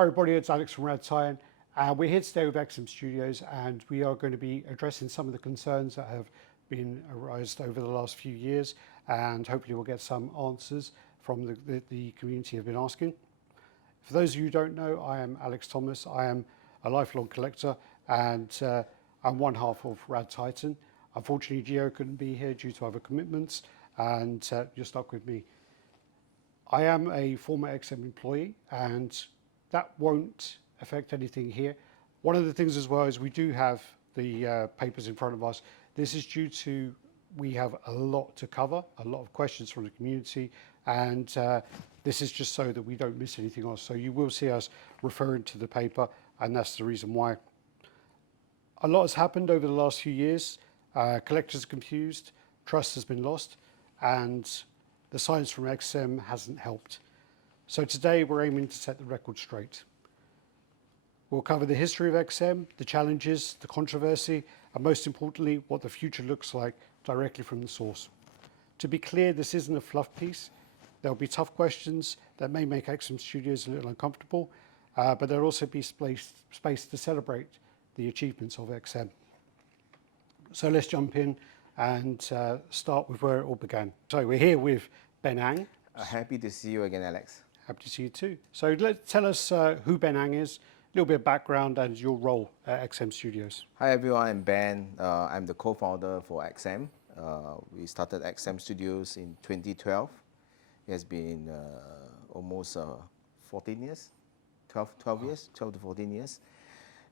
Hi everybody, it's Alex from RaddTitan. We're here today with XM Studios and we are going to be addressing some of the concerns that have been arised over the last few years, and hopefully we'll get some answers from the community have been asking. For those of you who don't know, I am Alex Thomas. I am a lifelong collector and I'm one half of RaddTitan. Unfortunately, Gio couldn't be here due to other commitments, and you're stuck with me. I am a former XM employee and that won't affect anything here. One of the things as well is we do have the papers in front of us. This is due to, we have a lot to cover, a lot of questions from the community, and this is just so that we don't miss anything else. So you will see us referring to the paper, and that's the reason why. A lot has happened over the last few years. Collectors are confused, trust has been lost, and the science from XM hasn't helped. So today we're aiming to set the record straight. We'll cover the history of XM, the challenges, the controversy, and most importantly, what the future looks like directly from the source. To be clear, this isn't a fluff piece. There'll be tough questions that may make XM Studios a little uncomfortable, but there'll also be space to celebrate the achievements of XM. So let's jump in and start with where it all began. So we're here with Ben Ang. Happy to see you again, Alex. Happy to see you too. So tell us who Ben Ang is, a little bit of background and your role at XM Studios. Hi everyone, I'm Ben. I'm the co-founder for XM. We started XM Studios in 2012. It has been almost 14 years, 12 years, 12 to 14 years.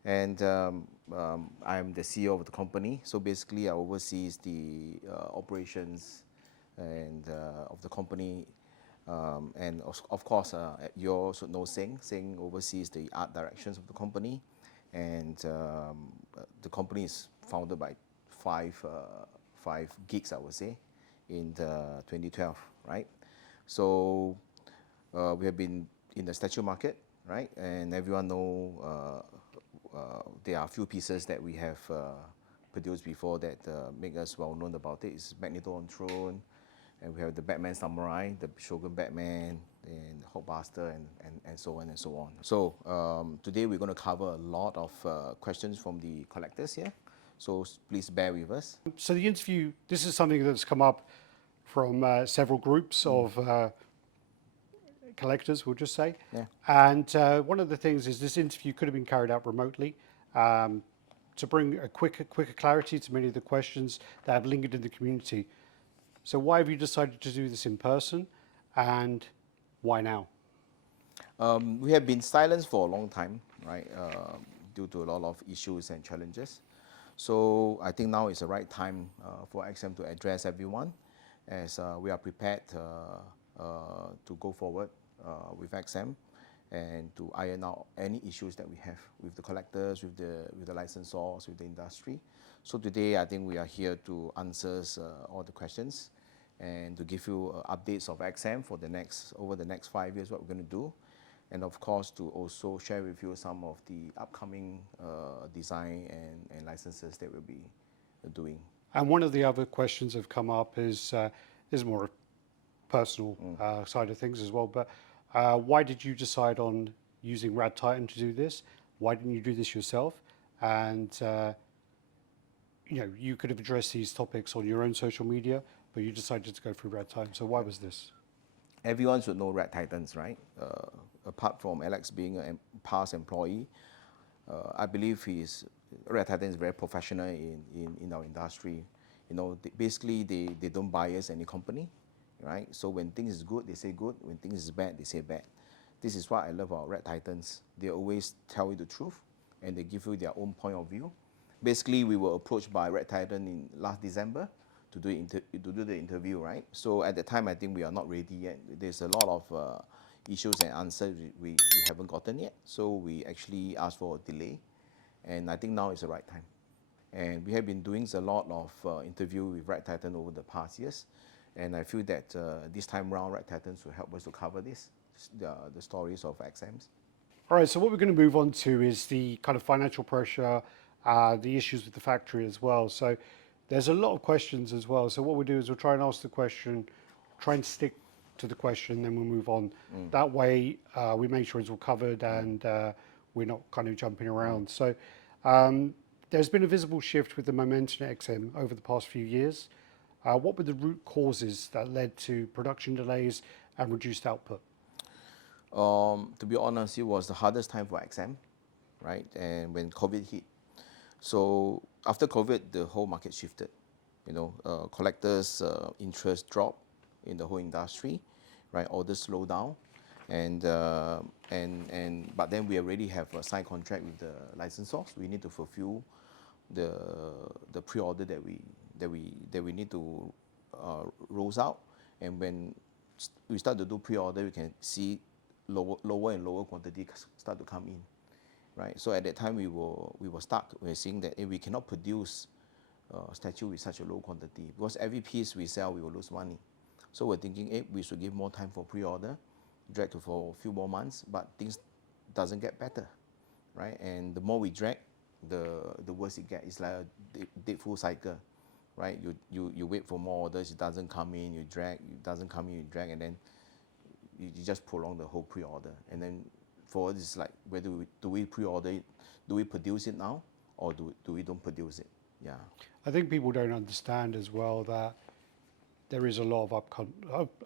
And I'm the CEO of the company. So basically I oversee the operations and of the company. And of course, you also know Singh. Singh oversees the art directions of the company, and the company is founded by five geeks, I would say, in 2012, right? So we have been in the statue market, right? And everyone know there are a few pieces that we have produced before that make us well known about it. It's Magneto on Throne. And we have the Batman Samurai, the Shogun Batman, and Hulkbuster, and so on and so on. So today we're going to cover a lot of questions from the collectors here. So please bear with us. So the interview, this is something that's come up from several groups of collectors, we'll just say. Yeah. And one of the things is this interview could have been carried out remotely to bring a quicker clarity to many of the questions that have lingered in the community. So why have you decided to do this in person, and why now? We have been silenced for a long time, right, due to a lot of issues and challenges. So I think now is the right time for XM to address everyone, as we are prepared to go forward with XM and to iron out any issues that we have with the collectors, with the licensors, with the industry. So today I think we are here to answer all the questions and to give you updates of XM for over the next 5 years, what we're going to do. And of course, to also share with you some of the upcoming design and licenses that we'll be doing. And one of the other questions that have come up is more personal side of things as well. But why did you decide on using RaddTitan to do this? Why didn't you do this yourself? And you could have addressed these topics on your own social media, but you decided to go through RaddTitan. So why was this? Everyone should know RaddTitans, right? Apart from Alex being a past employee, I believe RaddTitan is very professional in our industry. Basically they don't bias any company, right? So when things is good, they say good. When things is bad, they say bad. This is what I love about RaddTitans. They always tell you the truth, and they give you their own point of view. Basically, we were approached by RaddTitan in last December to do the interview, right? So at the time, I think we are not ready yet. There's a lot of issues and answers we haven't gotten yet. So we actually asked for a delay, and I think now is the right time. And we have been doing a lot of interview with RaddTitan over the past years, and I feel that this time around, RaddTitan will help us to cover the stories of XMs. All right, so what we're going to move on to is the kind of financial pressure, the issues with the factory as well. So there's a lot of questions as well. So what we'll do is we'll try and ask the question, try and stick to the question, then we'll move on. That way, we make sure it's all covered and we're not kind of jumping around. So there's been a visible shift with the momentum at XM over the past few years. What were the root causes that led to production delays and reduced output? To be honest, it was the hardest time for XM, right? And when COVID hit. So after COVID, the whole market shifted. Collectors' interest dropped in the whole industry, right? Orders slowed down, but then we already have a signed contract with the licensors. We need to fulfill the pre-order that we need to rolls out, and when we start to do pre-order, we can see lower and lower quantity start to come in, right? So at that time we were stuck. We were seeing that we cannot produce statue with such a low quantity, because every piece we sell we will lose money. So we're thinking, we should give more time for pre-order, drag for a few more months, but things doesn't get better, right? And the more we drag, the worse it gets. It's like a dead full cycle, right? You wait for more orders, it doesn't come in, you drag, it doesn't come in, you drag, and then you just prolong the whole pre-order. And then for us, it's like, whether do we pre-order it, do we produce it now, or do we don't produce it? Yeah. I think people don't understand as well that there is a lot of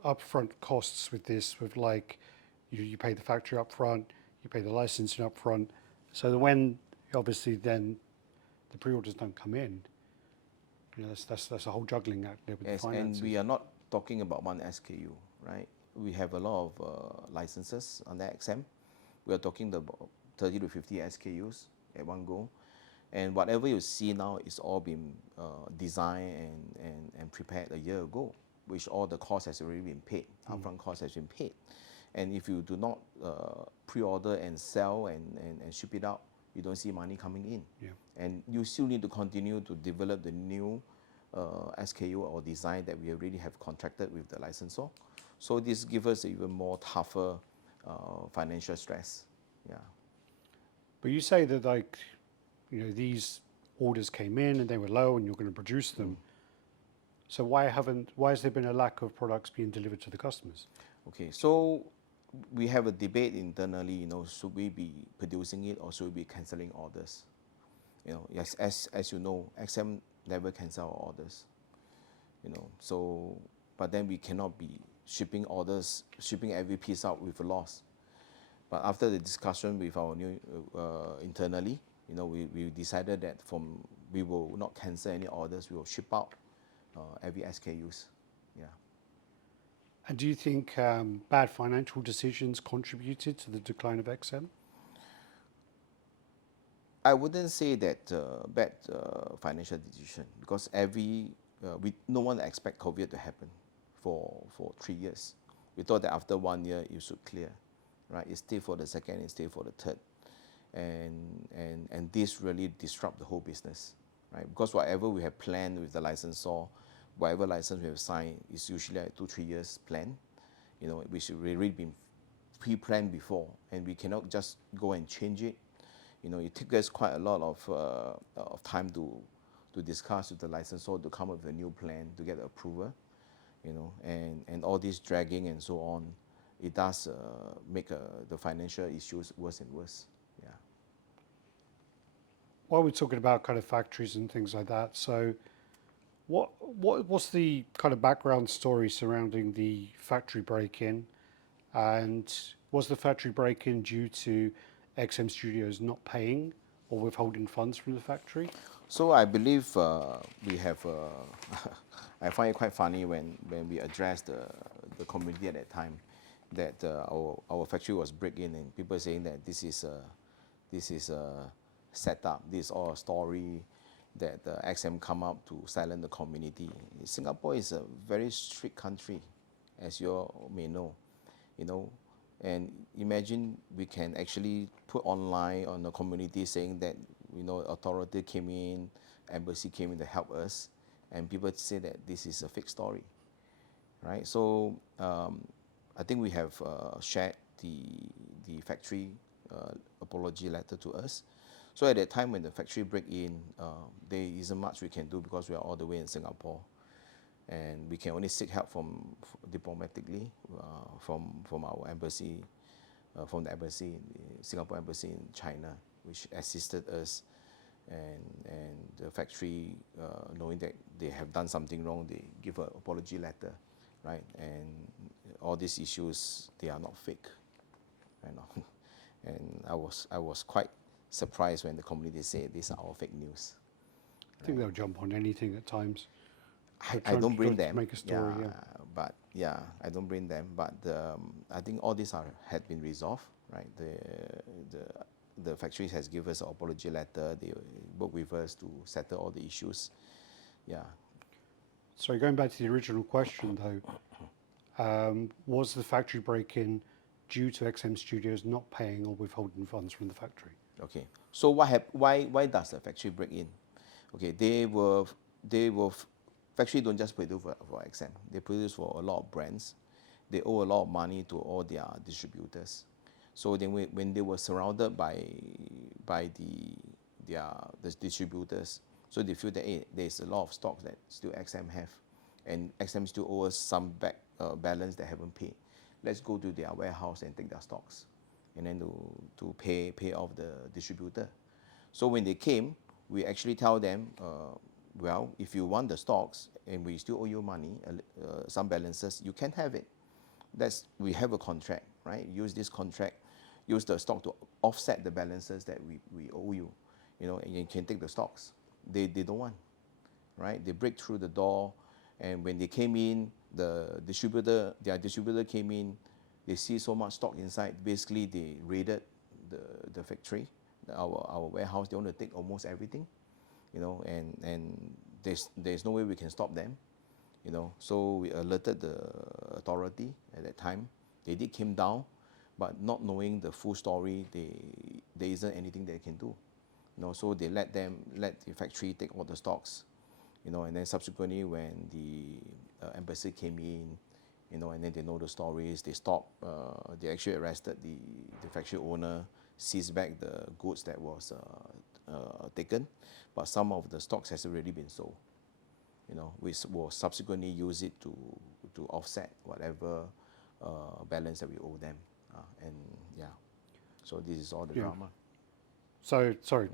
upfront costs with this, with like, you pay the factory up front, you pay the licensing up front. So that when obviously then the pre-orders don't come in, that's a whole juggling act there with the finances. And we are not talking about one SKU, right? We have a lot of licenses under XM. We are talking about 30 to 50 SKUs at one go. And whatever you see now is all been designed and prepared a year ago, which all the cost has already been paid, upfront cost has been paid. And if you do not pre-order and sell and ship it out, you don't see money coming in. Yeah. And you still need to continue to develop the new SKU or design that we already have contracted with the licensor. So this gives us even more tougher financial stress. Yeah. But you say that these orders came in and they were low and you're going to produce them. So why has there been a lack of products being delivered to the customers? Okay, so we have a debate internally, should we be producing it or should we be cancelling orders? Yes, as you know, XM never cancel our orders. So, but then we cannot be shipping every piece out with a loss. But after the discussion with our new internally, we decided that we will not cancel any orders. We will ship out every SKUs. Yeah. And do you think bad financial decisions contributed to the decline of XM? I wouldn't say that bad financial decision, because no one expect COVID to happen for 3 years. We thought that after 1 year it should clear, right? It stayed for the second, it stayed for the third, and this really disrupt the whole business, right? Because whatever we have planned with the licensor, whatever license we have signed, is usually a 2-3 years plan. We should really been pre-planned before, and we cannot just go and change it. It takes us quite a lot of time to discuss with the licensor to come up with a new plan to get the approval. And all this dragging and so on, it does make the financial issues worse and worse. Yeah. While we're talking about kind of factories and things like that, so what's the kind of background story surrounding the factory break-in, and was the factory break-in due to XM Studios not paying or withholding funds from the factory? So I believe we have. I find it quite funny when we addressed the community at that time, that our factory was break-in, and people saying that this is a setup, this is all a story, that XM come up to silence the community. Singapore is a very strict country, as you all may know, and imagine we can actually put online on the community saying that authority came in, embassy came in to help us, and people say that this is a fake story, right? So I think we have shared the factory apology letter to us. So at that time when the factory break in, there isn't much we can do because we are all the way in Singapore. and we can only seek help from diplomatically from our embassy, from the embassy, the Singapore embassy in China, which assisted us, and the factory, knowing that they have done something wrong, they give an apology letter, right? And all these issues, they are not fake, you know. And I was quite surprised when the community said these are all fake news. I think they'll jump on anything at times. I don't bring them. Make a story, yeah. But yeah, I don't bring them. But I think all these had been resolved, right? The factory has given us an apology letter. They work with us to settle all the issues. Yeah. So going back to the original question though, was the factory break-in due to XM Studios not paying or withholding funds from the factory? Okay. So why does the factory break in? Okay, they were factory don't just produce for XM. They produce for a lot of brands. They owe a lot of money to all their distributors. So then when they were surrounded by the distributors, so they feel that hey, there's a lot of stocks that still XM have, and XM still owes some balance they haven't paid. Let's go to their warehouse and take their stocks, and then to pay off the distributor. So when they came, we actually tell them, well, if you want the stocks and we still owe you money, some balances, you can have it. We have a contract, right? Use this contract, use the stock to offset the balances that we owe you, you know, and you can take the stocks. They don't want, right? They break through the door, and when they came in, their distributor came in, they see so much stock inside. Basically, they raided the factory, our warehouse. They want to take almost everything, you know, and there's no way we can stop them, you know. So we alerted the authority at that time. They did came down, but not knowing the full story, there isn't anything they can do, you know. So they let the factory take all the stocks, you know, and then subsequently when the embassy came in, you know, and then they know the stories, they stopped. They actually arrested the factory owner, seized back the goods that was taken, but some of the stocks has already been sold, you know, we will subsequently use it to offset whatever balance that we owe them, and yeah, so this is all the drama. So sorry.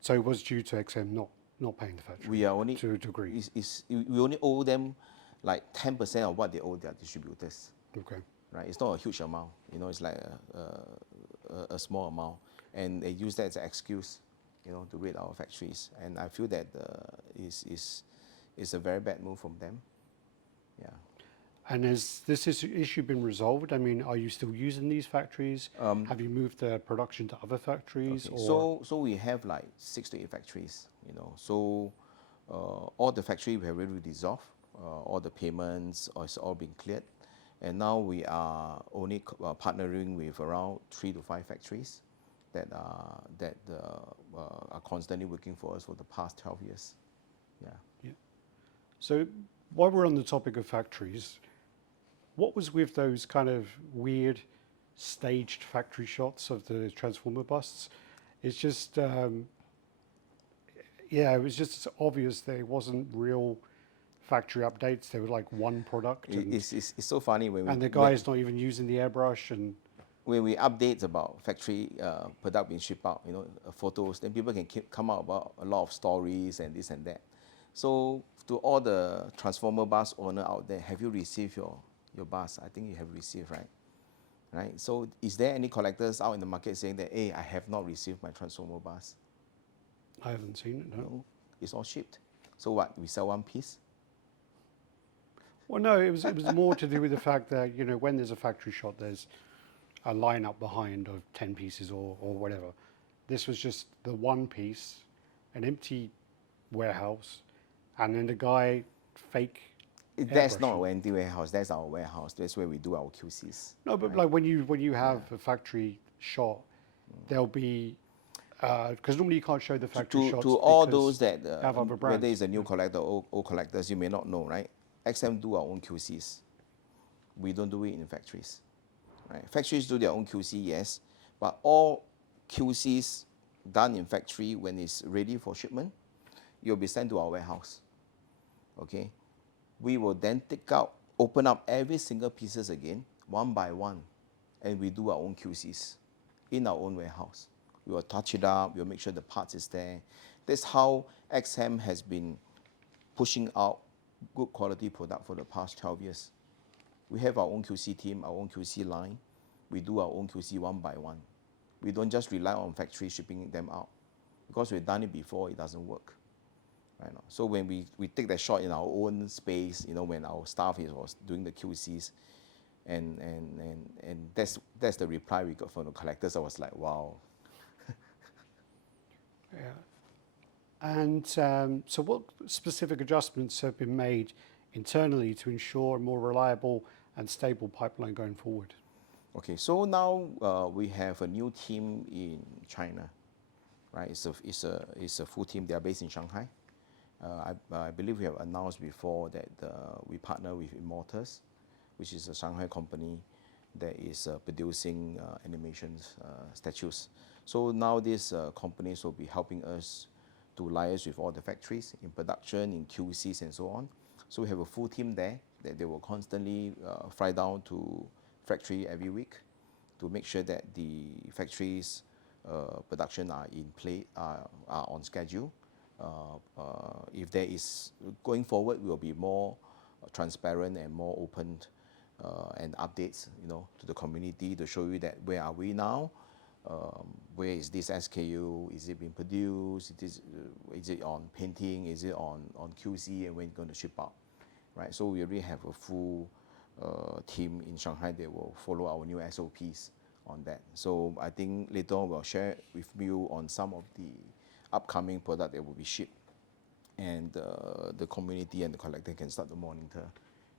So it was due to XM not paying the factory. We are only to a degree. We only owe them like 10% of what they owe their distributors. Okay. Right, it's not a huge amount. You know, it's like a small amount, and they use that as an excuse, you know, to raid our factories. And I feel that is a very bad move from them. Yeah. And has this issue been resolved? I mean, are you still using these factories? Have you moved the production to other factories? Okay. Or? So we have like 6 to 8 factories, you know. So all the factory we have already dissolved. All the payments has all been cleared. And now we are only partnering with around 3 to 5 factories that are constantly working for us for the past 12 years. Yeah. So while we're on the topic of factories, what was with those kind of weird staged factory shots of the Transformer busts? It's just, it was just obvious that it wasn't real factory updates. They were like one product. It's so funny when the guy's not even using the airbrush. And when we update about factory product being shipped out, you know, photos, then people can come out about a lot of stories and this and that. So to all the Transformer bus owner out there, have you received your bus? I think you have received, right? Right. So is there any collectors out in the market saying that, hey, I have not received my Transformer bus? I haven't seen it. No, it's all shipped. So what? We sell one piece. Well, no, it was more to do with the fact that, you know, when there's a factory shot, there's a lineup behind of 10 pieces or whatever. This was just the one piece, an empty warehouse, and then the guy fake. That's not our empty warehouse. That's our warehouse. That's where we do our QCs. No, but right? Like when you have a factory shot, there'll be because normally you can't show the factory shots. To all those that have other brands. Whether it's a new collector or old collectors, you may not know, right? XM do our own QCs. We don't do it in factories. Right? Factories do their own QC, yes, but all QCs done in factory when it's ready for shipment, you'll be sent to our warehouse. Okay, we will then open up every single pieces again, one by one, and we do our own QCs in our own warehouse. We will touch it up, we'll make sure the parts is there. That's how XM has been pushing out good quality product for the past 12 years. We have our own QC team, our own QC line. We do our own QC one by one. We don't just rely on factory shipping them out. Because we've done it before, it doesn't work. Right? So when we take that shot in our own space, when our staff was doing the QCs, and that's the reply we got from the collectors. I was like, wow. Yeah. And so what specific adjustments have been made internally to ensure a more reliable and stable pipeline going forward? Okay, so now we have a new team in China, right? It's a full team. They are based in Shanghai. I believe we have announced before that we partner with Immortals, which is a Shanghai company that is producing animations, statues. So now these companies will be helping us to liaise with all the factories in production, in QCs and so on. So we have a full team there that they will constantly fly down to factory every week to make sure that the factories production are in play, are on schedule. If there is, going forward, we will be more transparent and more open and updates, to the community to show you that where are we now, where is this SKU, is it being produced, is it on painting, is it on QC, and when it's going to ship out, right? So we already have a full team in Shanghai that will follow our new SOPs on that. So I think later on we'll share with you on some of the upcoming product that will be shipped, and the community and the collector can start to monitor,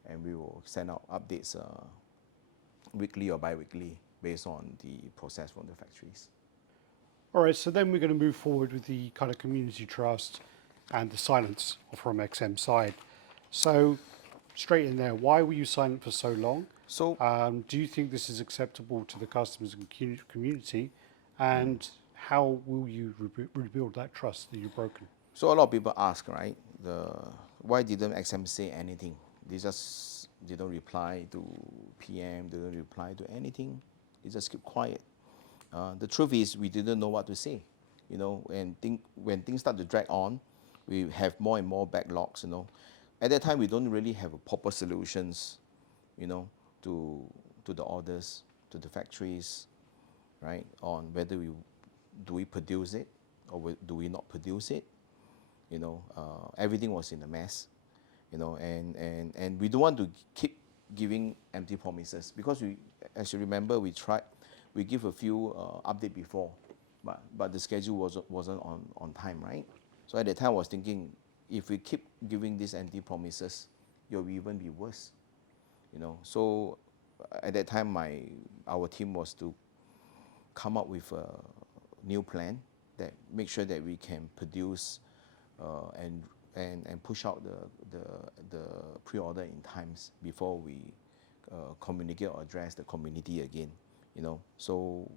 and we will send out updates weekly or bi-weekly based on the process from the factories. All right, so then we're going to move forward with the kind of community trust and the silence from XM side. So straight in there, why were you silent for so long? So do you think this is acceptable to the customers and community? And how will you rebuild that trust that you've broken? So a lot of people ask, right? Why didn't XM say anything? They don't reply to PM, they don't reply to anything. They just keep quiet. The truth is we didn't know what to say, and when things start to drag on, we have more and more backlogs, At that time, we don't really have a proper solutions, to the orders, to the factories, right? On whether do we produce it or do we not produce it? Everything was in a mess, and we don't want to keep giving empty promises, because as you remember, we give a few update before, but the schedule wasn't on time, right? So at that time I was thinking, if we keep giving these empty promises, it will even be worse, So at that time our team was to come up with a new plan that make sure that we can produce and push out the pre-order in times before we communicate or address the community again, So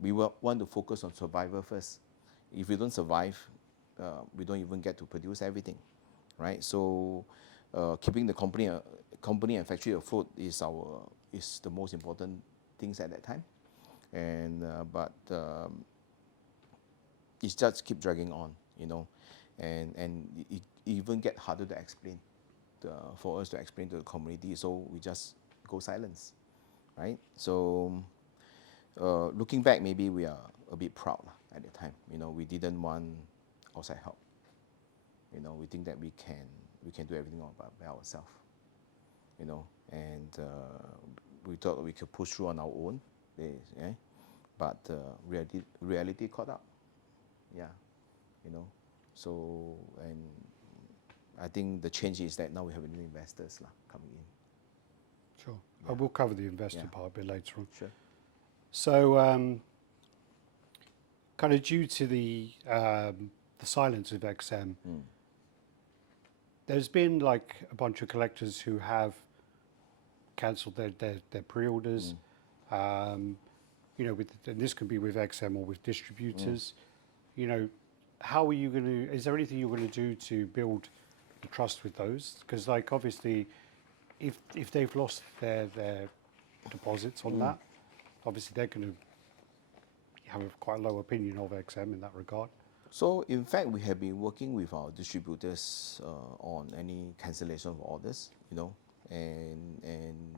we want to focus on survival first. If we don't survive, we don't even get to produce everything, right? So keeping the company and factory afloat is the most important things at that time, and but it just keep dragging on, and it even get harder to explain for us to explain to the community. So we just go silence, right? So looking back, maybe we are a bit proud at the time. We didn't want outside help. We think that we can do everything all by ourselves. And we thought we could push through on our own. Yeah? But reality caught up. Yeah, So, and I think the change is that now we have new investors coming in. Sure. Yeah. I will cover the investor Yeah. part a bit later on. Sure. So, kind of due to the silence of XM, there's been like a bunch of collectors who have cancelled their pre-orders. And this can be with XM or with distributors. How are you going to? Is there anything you're going to do to build the trust with those? Because like obviously, if they've lost their deposits on that, obviously they're going to have a quite low opinion of XM in that regard. So in fact, we have been working with our distributors on any cancellation of orders, you know, and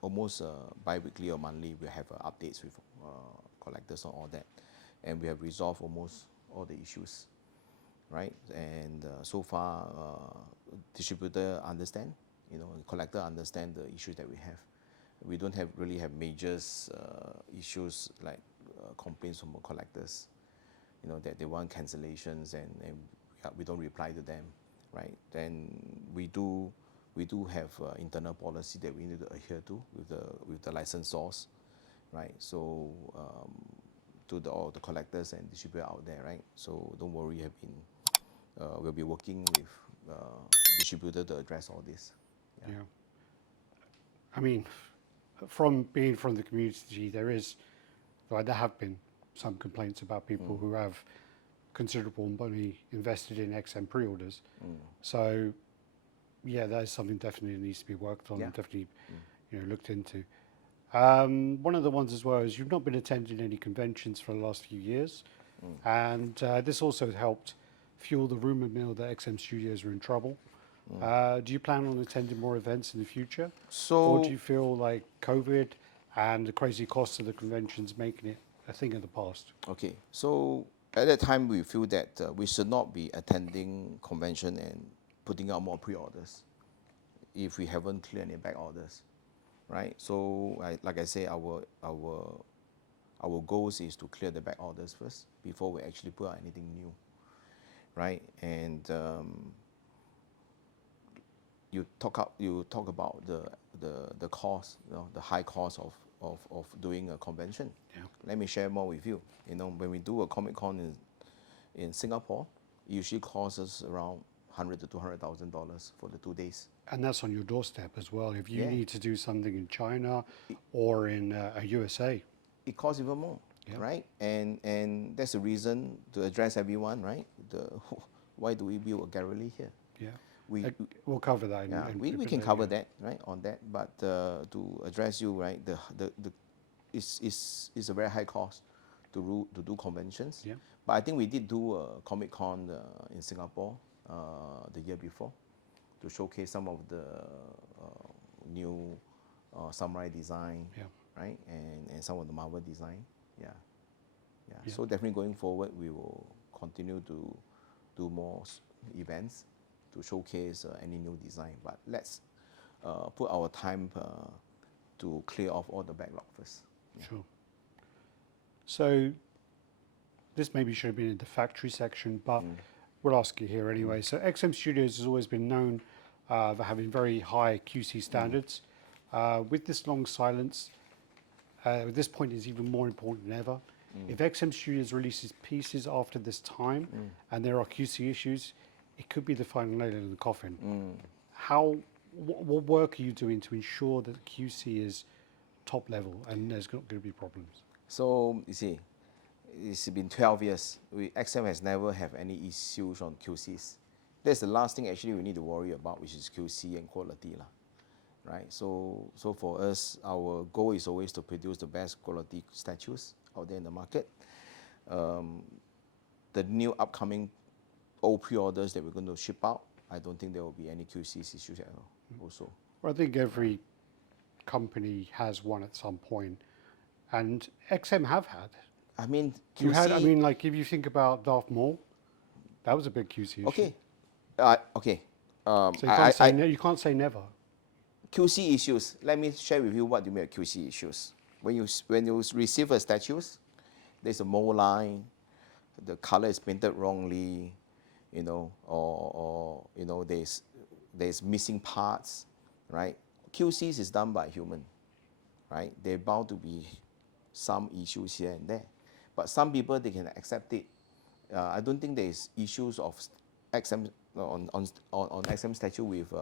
almost bi-weekly or monthly we have updates with collectors on all that, and we have resolved almost all the issues, right? And so far, distributor understand, you know, the collector understand the issues that we have. We don't really have major issues like complaints from collectors, you know, that they want cancellations and we don't reply to them, right? Then we do have internal policy that we need to adhere to with the licensors, right? So to all the collectors and distributors out there, right? So don't worry, we'll be working with distributor to address all this. Yeah. I mean, from being from the community, there have been some complaints about people who have considerable money invested in XM pre-orders. So, yeah, that is something definitely that needs to be worked on and definitely, you know, looked into. One of the ones as well is you've not been attending any conventions for the last few years, and this also helped fuel the rumor mill that XM Studios are in trouble. Do you plan on attending more events in the future? Or do you feel like COVID and the crazy costs of the conventions making it a thing of the past? Okay, so at that time we feel that we should not be attending convention and putting out more pre-orders if we haven't cleared any back orders, right? So like I say, our goals is to clear the back orders first before we actually put out anything new, right? And you talk about the cost, you know, the high cost of doing a convention. Yeah. Let me share more with you. You know, when we do a Comic-Con in Singapore, it usually costs us around $100,000 to $200,000 for the 2 days. And that's on your doorstep as well. If you need to do something in China or in USA, it costs even more, right? And that's the reason to address everyone, right? Why do we build a gallery here? Yeah. We'll cover that. We can cover that, right, on that. But to address you, right, it's a very high cost to do conventions. Yeah. But I think we did do a Comic-Con in Singapore the year before to showcase some of the new samurai design, right, and some of the Marvel design. Yeah. So definitely going forward, we will continue to do more events to showcase any new design. But let's put our time to clear off all the backlog first. Yeah. Sure. So this maybe should have been in the factory section, but we'll ask you here anyway. So XM Studios has always been known for having very high QC standards. With this long silence, at this point is even more important than ever. If XM Studios releases pieces after this time and there are QC issues, it could be the final nail in the coffin. What work are you doing to ensure that the QC is top level and there's not going to be problems? So you see, it's been 12 years. XM has never have any issues on QCs. That's the last thing actually we need to worry about, which is QC and quality, right? So for us, our goal is always to produce the best quality statues out there in the market. The new upcoming old pre-orders that we're going to ship out, I don't think there will be any QC issues at all. Also, well, I think every company has one at some point, and XM have had. I mean, QC, like if you think about Darth Maul, that was a big QC issue. Okay, okay. So you can't say never. QC issues. Let me share with you what you mean by QC issues. When you receive a statues, there's a mold line, the color is painted wrongly, you know, or you know, there's missing parts, right? QCs is done by human, right? There's bound to be some issues here and there, but some people they can accept it. I don't think there's issues of XM on XM statue with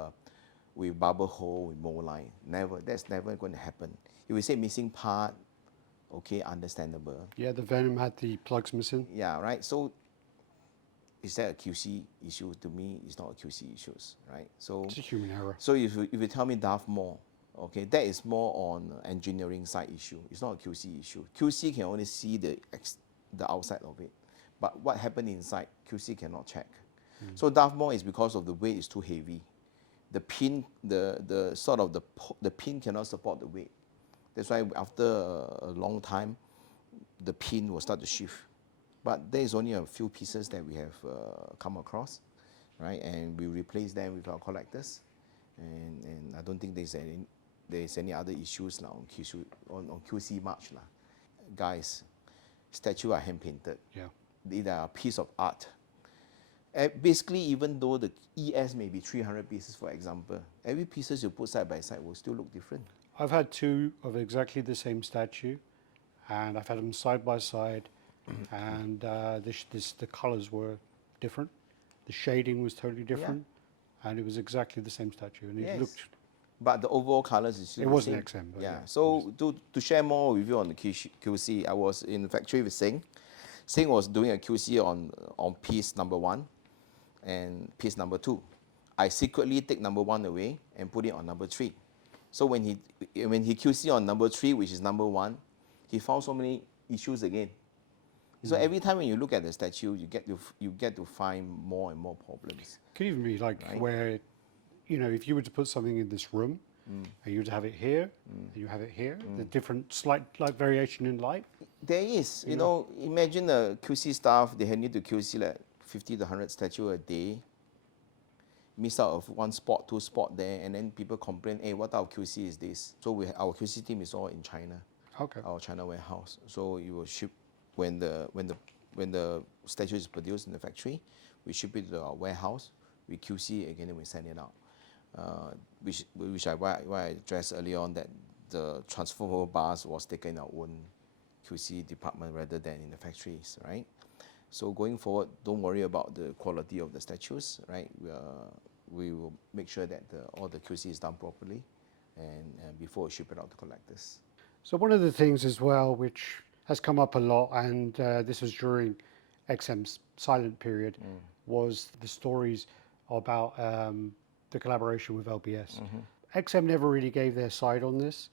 bubble hole, with mold line. Never. That's never going to happen. If we say missing part, okay, understandable. Yeah, the Venom had the plugs missing. Yeah, right. So is that a QC issue? To me, it's not a QC issues, right? So It's a human error. So if you tell me Darth Maul, okay, that is more on engineering side issue. It's not a QC issue. QC can only see the outside of it, but what happened inside, QC cannot check. So Darth Maul is because of the weight is too heavy. The pin, the sort of the pin cannot support the weight. That's why after a long time, the pin will start to shift. But there is only a few pieces that we have come across, right? And we replace them with our collectors. And I don't think there's any other issues now on QC much lah. Guys, statue are hand painted. Yeah. They are a piece of art. Basically, even though the ES may be 300 pieces, for example, every pieces you put side by side will still look different. I've had two of exactly the same statue, and I've had them side by side, and the colors were different. The shading was totally different, and it was exactly the same statue, and it looked. But the overall colors is still It the wasn't same. XM, but Yeah. yeah. So to share more with you on the QC, I was in the factory with Singh. Singh was doing a QC on piece number 1 and piece number 2. I secretly take number 1 away and put it on number 3. So when he QC on number 3, which is number 1, he found so many issues again. So every time when you look at the statue, you get to find more and more problems. It could even be like Right. where, if you were to put something in this room, and you'd have it here, and you have it here, the different slight variation in light. There is, you know, imagine the QC staff, they need to QC like 50 to 100 statue a day. Miss out of 1 spot, 2 spot there, and then people complain, hey, what type of QC is this? So our QC team is all in China, Okay. our China warehouse. So you will ship when the statue is produced in the factory, we ship it to our warehouse, we QC again, and we send it out. Why I addressed earlier on that the transferable bars was taken in our own QC department rather than in the factories, right? So going forward, don't worry about the quality of the statues, right? We will make sure that all the QC is done properly and before we ship it out to collectors. So one of the things as well, which has come up a lot, and this was during XM's silent period, was the stories about the collaboration with LBS. XM never really gave their side on this.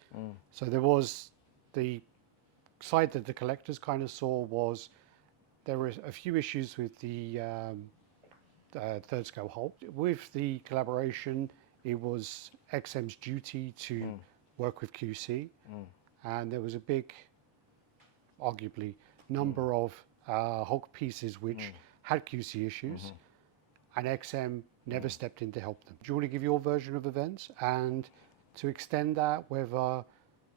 So there was the side that the collectors kind of saw was there were a few issues with the third scale Hulk. With the collaboration, it was XM's duty to work with QC, and there was a big, arguably, number of Hulk pieces which had QC issues, and XM never stepped in to help them. Do you want to give your version of events, and to extend that, whether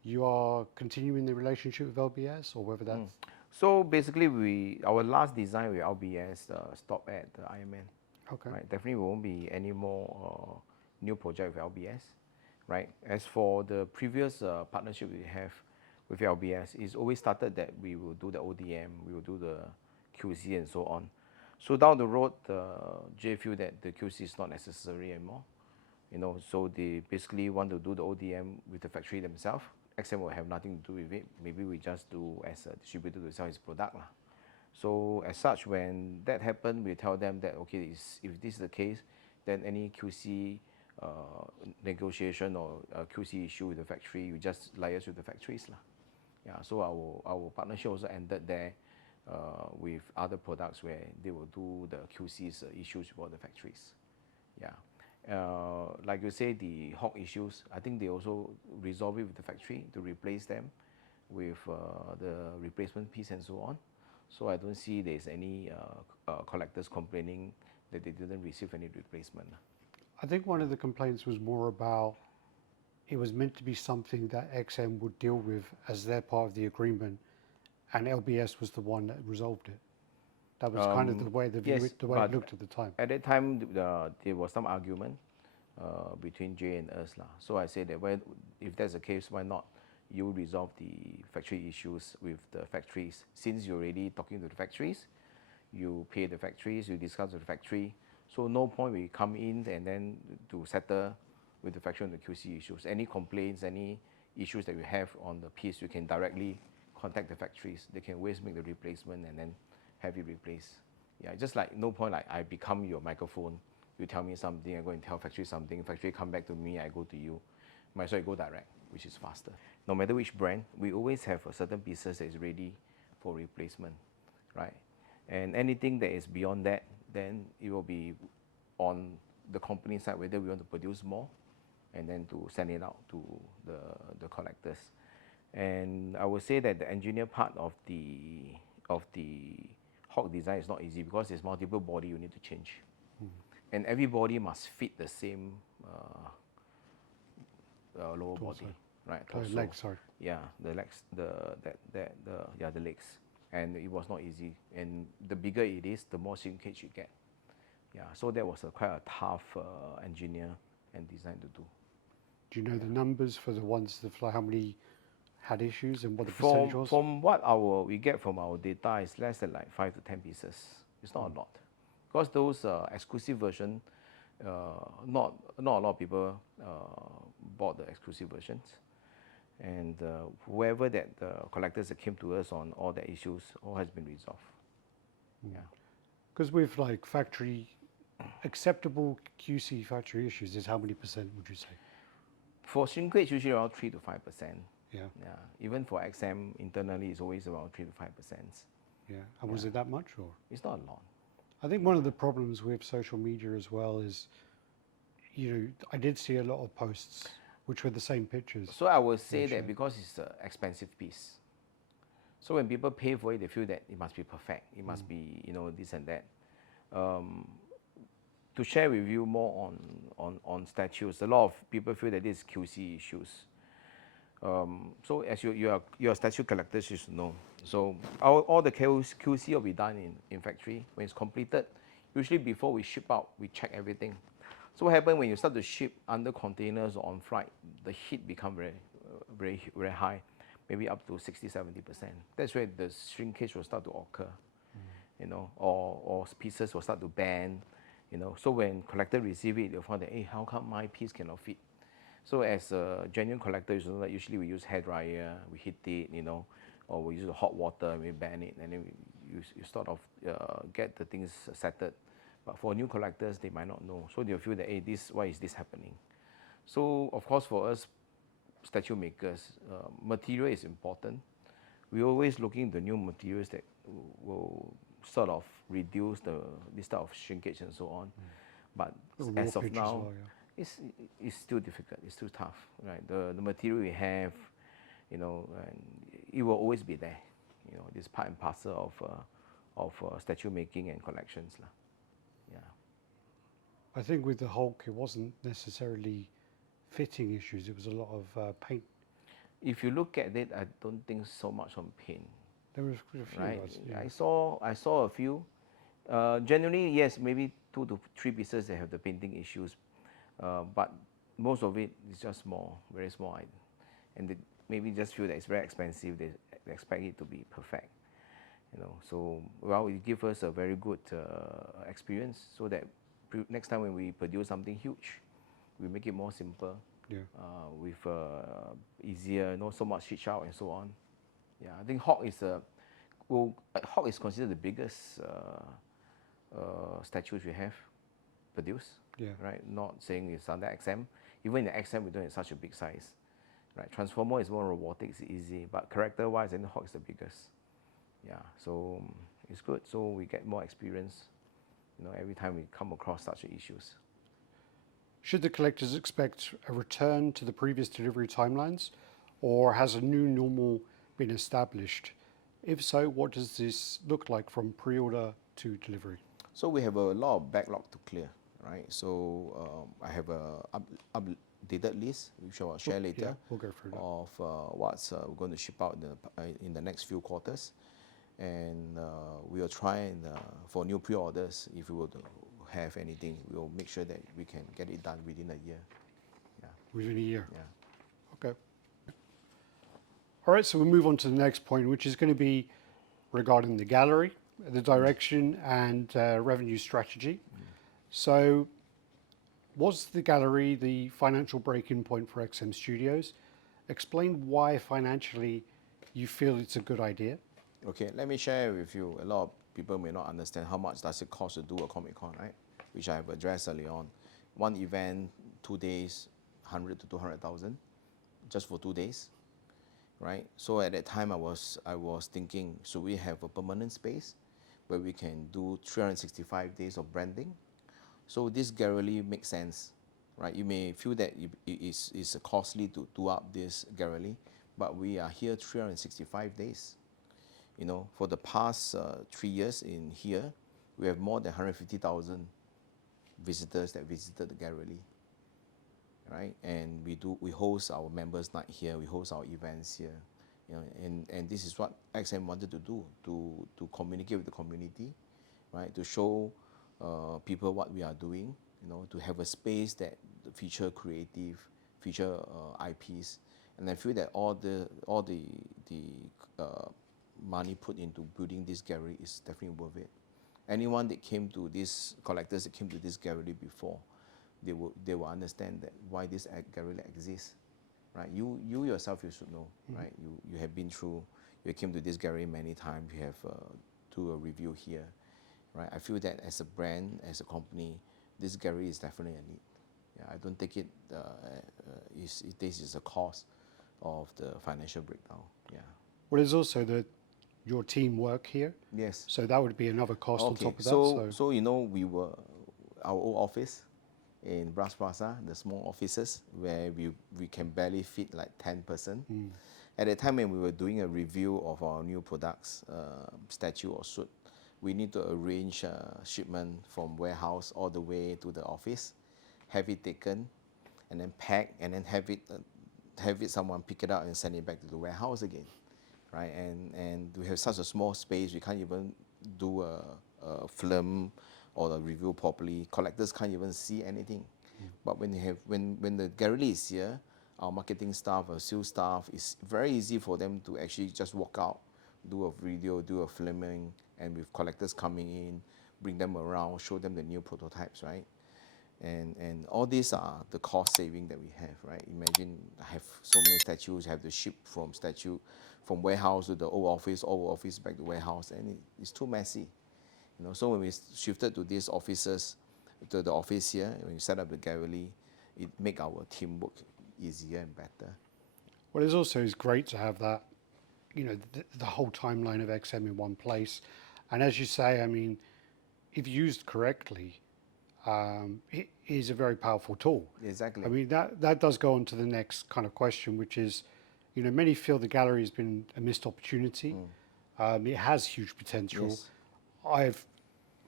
you are continuing the relationship with LBS or whether that's... So basically, our last design with LBS stopped at Iron Man. Okay. Right? Definitely won't be any more new project with LBS. Right? As for the previous partnership we have with LBS, it's always started that we will do the ODM, we will do the QC and so on. So down the road, Jay feel that the QC is not necessary anymore. You know, so they basically want to do the ODM with the factory themselves. XM will have nothing to do with it. Maybe we just do as a distributor to sell his product lah. So as such, when that happened, we tell them that okay, if this is the case, then any QC negotiation or QC issue with the factory, you just liaise with the factories lah. Yeah. So our partnership also ended there. With other products where they will do the QC's issues for the factories. Yeah. Like you say, the Hawk issues, I think they also resolve it with the factory to replace them with the replacement piece and so on. So I don't see there's any collectors complaining that they didn't receive any replacement. I think one of the complaints was more about it was meant to be something that XM would deal with as their part of the agreement, and LBS was the one that resolved it. That was kind of the way the yes, way it looked at the time. At that time, there was some argument between Jay and us lah. So I said that if that's the case, why not you resolve the factory issues with the factories? Since you're already talking to the factories, you pay the factories, you discuss with the factory. So no point we come in and then to settle with the factory on the QC issues. Any complaints, any issues that you have on the piece, you can directly contact the factories. They can always make the replacement and then have it replaced. Yeah, just like no point like I become your microphone. You tell me something, I go and tell factory something. Factory come back to me, I go to you. Might as well go direct, which is faster. No matter which brand, we always have a certain pieces that is ready for replacement, right? And anything that is beyond that, then it will be on the company side whether we want to produce more and then to send it out to the collectors. And I would say that the engineer part of the Hawk design is not easy because there's multiple body you need to change. And every body must fit the same lower body, right? The legs, sorry. Yeah, the legs, the legs, and it was not easy. And the bigger it is, the more shrinkage you get. Yeah, so that was quite a tough engineer and design to do. Do you know the numbers for the ones that fly? How many had issues and what the percentage was? From what we get from our data is less than like 5 to 10 pieces. It's not a lot, because those exclusive version, not a lot of people bought the exclusive versions, and whoever that the collectors that came to us on all the issues, all has been resolved. Yeah. Because with like factory acceptable QC factory issues, is how many percent would you say? For shrinkage, usually around 3 to 5%. Yeah. Yeah. Even for XM internally, it's always around 3 to 5%. Yeah. And was it that much, or? It's not a lot. I think one of the problems with social media as well is, you know, I did see a lot of posts which were the same pictures. So I would say that because it's an expensive piece, so when people pay for it, they feel that it must be perfect. It must be, you know, this and that. To share with you more on statues, a lot of people feel that this is QC issues. So as you're a statue collector, you should know. So all the QC will be done in factory. When it's completed, usually before we ship out, we check everything. So what happens when you start to ship under containers or on flight, the heat become very high, maybe up to 60-70%. That's where the shrinkage will start to occur, you know, or pieces will start to bend, you know. So when collector receive it, they'll find that, hey, how come my piece cannot fit? So as a genuine collector, you know, usually we use hair dryer, we heat it, you know, or we use hot water and we bend it, and then you sort of get the things settled. But for new collectors, they might not know. So they'll feel that, hey, why is this happening? So of course for us statue makers, material is important. We're always looking at the new materials that will sort of reduce this type of shrinkage and so on. But as of now, it's still difficult. It's still tough, right? The material we have, you know, and it will always be there. You know, this part and parcel of statue making and collections, lah. Yeah. I think with the Hulk, it wasn't necessarily fitting issues. It was a lot of paint. If you look at it, I don't think so much on paint. There was a few. Right. Yeah. I saw a few. Generally, yes, maybe 2 to 3 pieces that have the painting issues, but most of it is just small, very small, and they maybe just feel that it's very expensive. They expect it to be perfect, you know. So well, it gives us a very good experience, so that next time when we produce something huge, we make it more simple. Yeah. With easier, not so much hitch out and so on. Yeah, I think Hawk is considered the biggest statues we have produced. Yeah. Right. Not saying it's under XM. Even in the XM, we don't have such a big size. Right. Transformer is more robotic, it's easy, but character-wise, I think Hawk is the biggest. Yeah. So it's good. So we get more experience, you know, every time we come across such issues. Should the collectors expect a return to the previous delivery timelines, or has a new normal been established? If so, what does this look like from pre-order to delivery? So we have a lot of backlog to clear, right? So I have a updated list, which I will share later, Yeah, we'll go through that. of what's we're going to ship out in the next few quarters. And we will try for new pre-orders, if we will have anything, we will make sure that we can get it done within a year. Yeah. Within a year? Yeah. Okay. All right, so we'll move on to the next point, which is going to be regarding the gallery, the direction and revenue strategy. So was the gallery the financial break-in point for XM Studios? Explain why financially you feel it's a good idea. Okay, let me share with you. A lot of people may not understand how much does it cost to do a Comic-Con, right? Which I have addressed early on. One event, 2 days, 100 to 200,000, just for 2 days, right? So at that time, I was thinking, should we have a permanent space where we can do 365 days of branding? So this gallery makes sense, right? You may feel that it's costly to do up this gallery, but we are here 365 days. You know, for the past 3 years in here, we have more than 150,000 visitors that visited the gallery, right? And we host our members' night here, we host our events here, you know, and this is what XM wanted to do, to communicate with the community, right? To show people what we are doing, you know, to have a space that feature creative, feature IPs, and I feel that all the money put into building this gallery is definitely worth it. Anyone that came to this, collectors that came to this gallery before, they will understand that why this gallery exists, right? You yourself, you should know, right? You have been through, you came to this gallery many times, you have do a review here, right? I feel that as a brand, as a company, this gallery is definitely a need. Yeah, I don't take it, this is a cost of the financial breakdown, yeah. Well, there's also your team work here. Yes. So that would be another cost on Okay, top of that. so you know, our old office in Bras Plaza, the small offices where we can barely fit like 10 person. At the time when we were doing a review of our new products, statue or suit, we need to arrange shipment from warehouse all the way to the office, have it taken, and then pack, and then have it someone pick it up and send it back to the warehouse again, right? And we have such a small space, we can't even do a film or a review properly. Collectors can't even see anything. But when the gallery is here, our marketing staff, our sales staff, it's very easy for them to actually just walk out, do a video, do a filming, and with collectors coming in, bring them around, show them the new prototypes, right? And all these are the cost saving that we have, right? Imagine I have so many statues, have to ship from warehouse to the old office back to warehouse, and it's too messy. You know, so when we shifted to these offices, to the office here, when we set up the gallery, it make our teamwork easier and better. Well, it's great to have that, you know, the whole timeline of XM in one place. And as you say, I mean, if used correctly, it is a very powerful tool. Exactly. I mean, that does go on to the next kind of question, which is, you know, many feel the gallery has been a missed opportunity. It has huge potential. Yes. I've,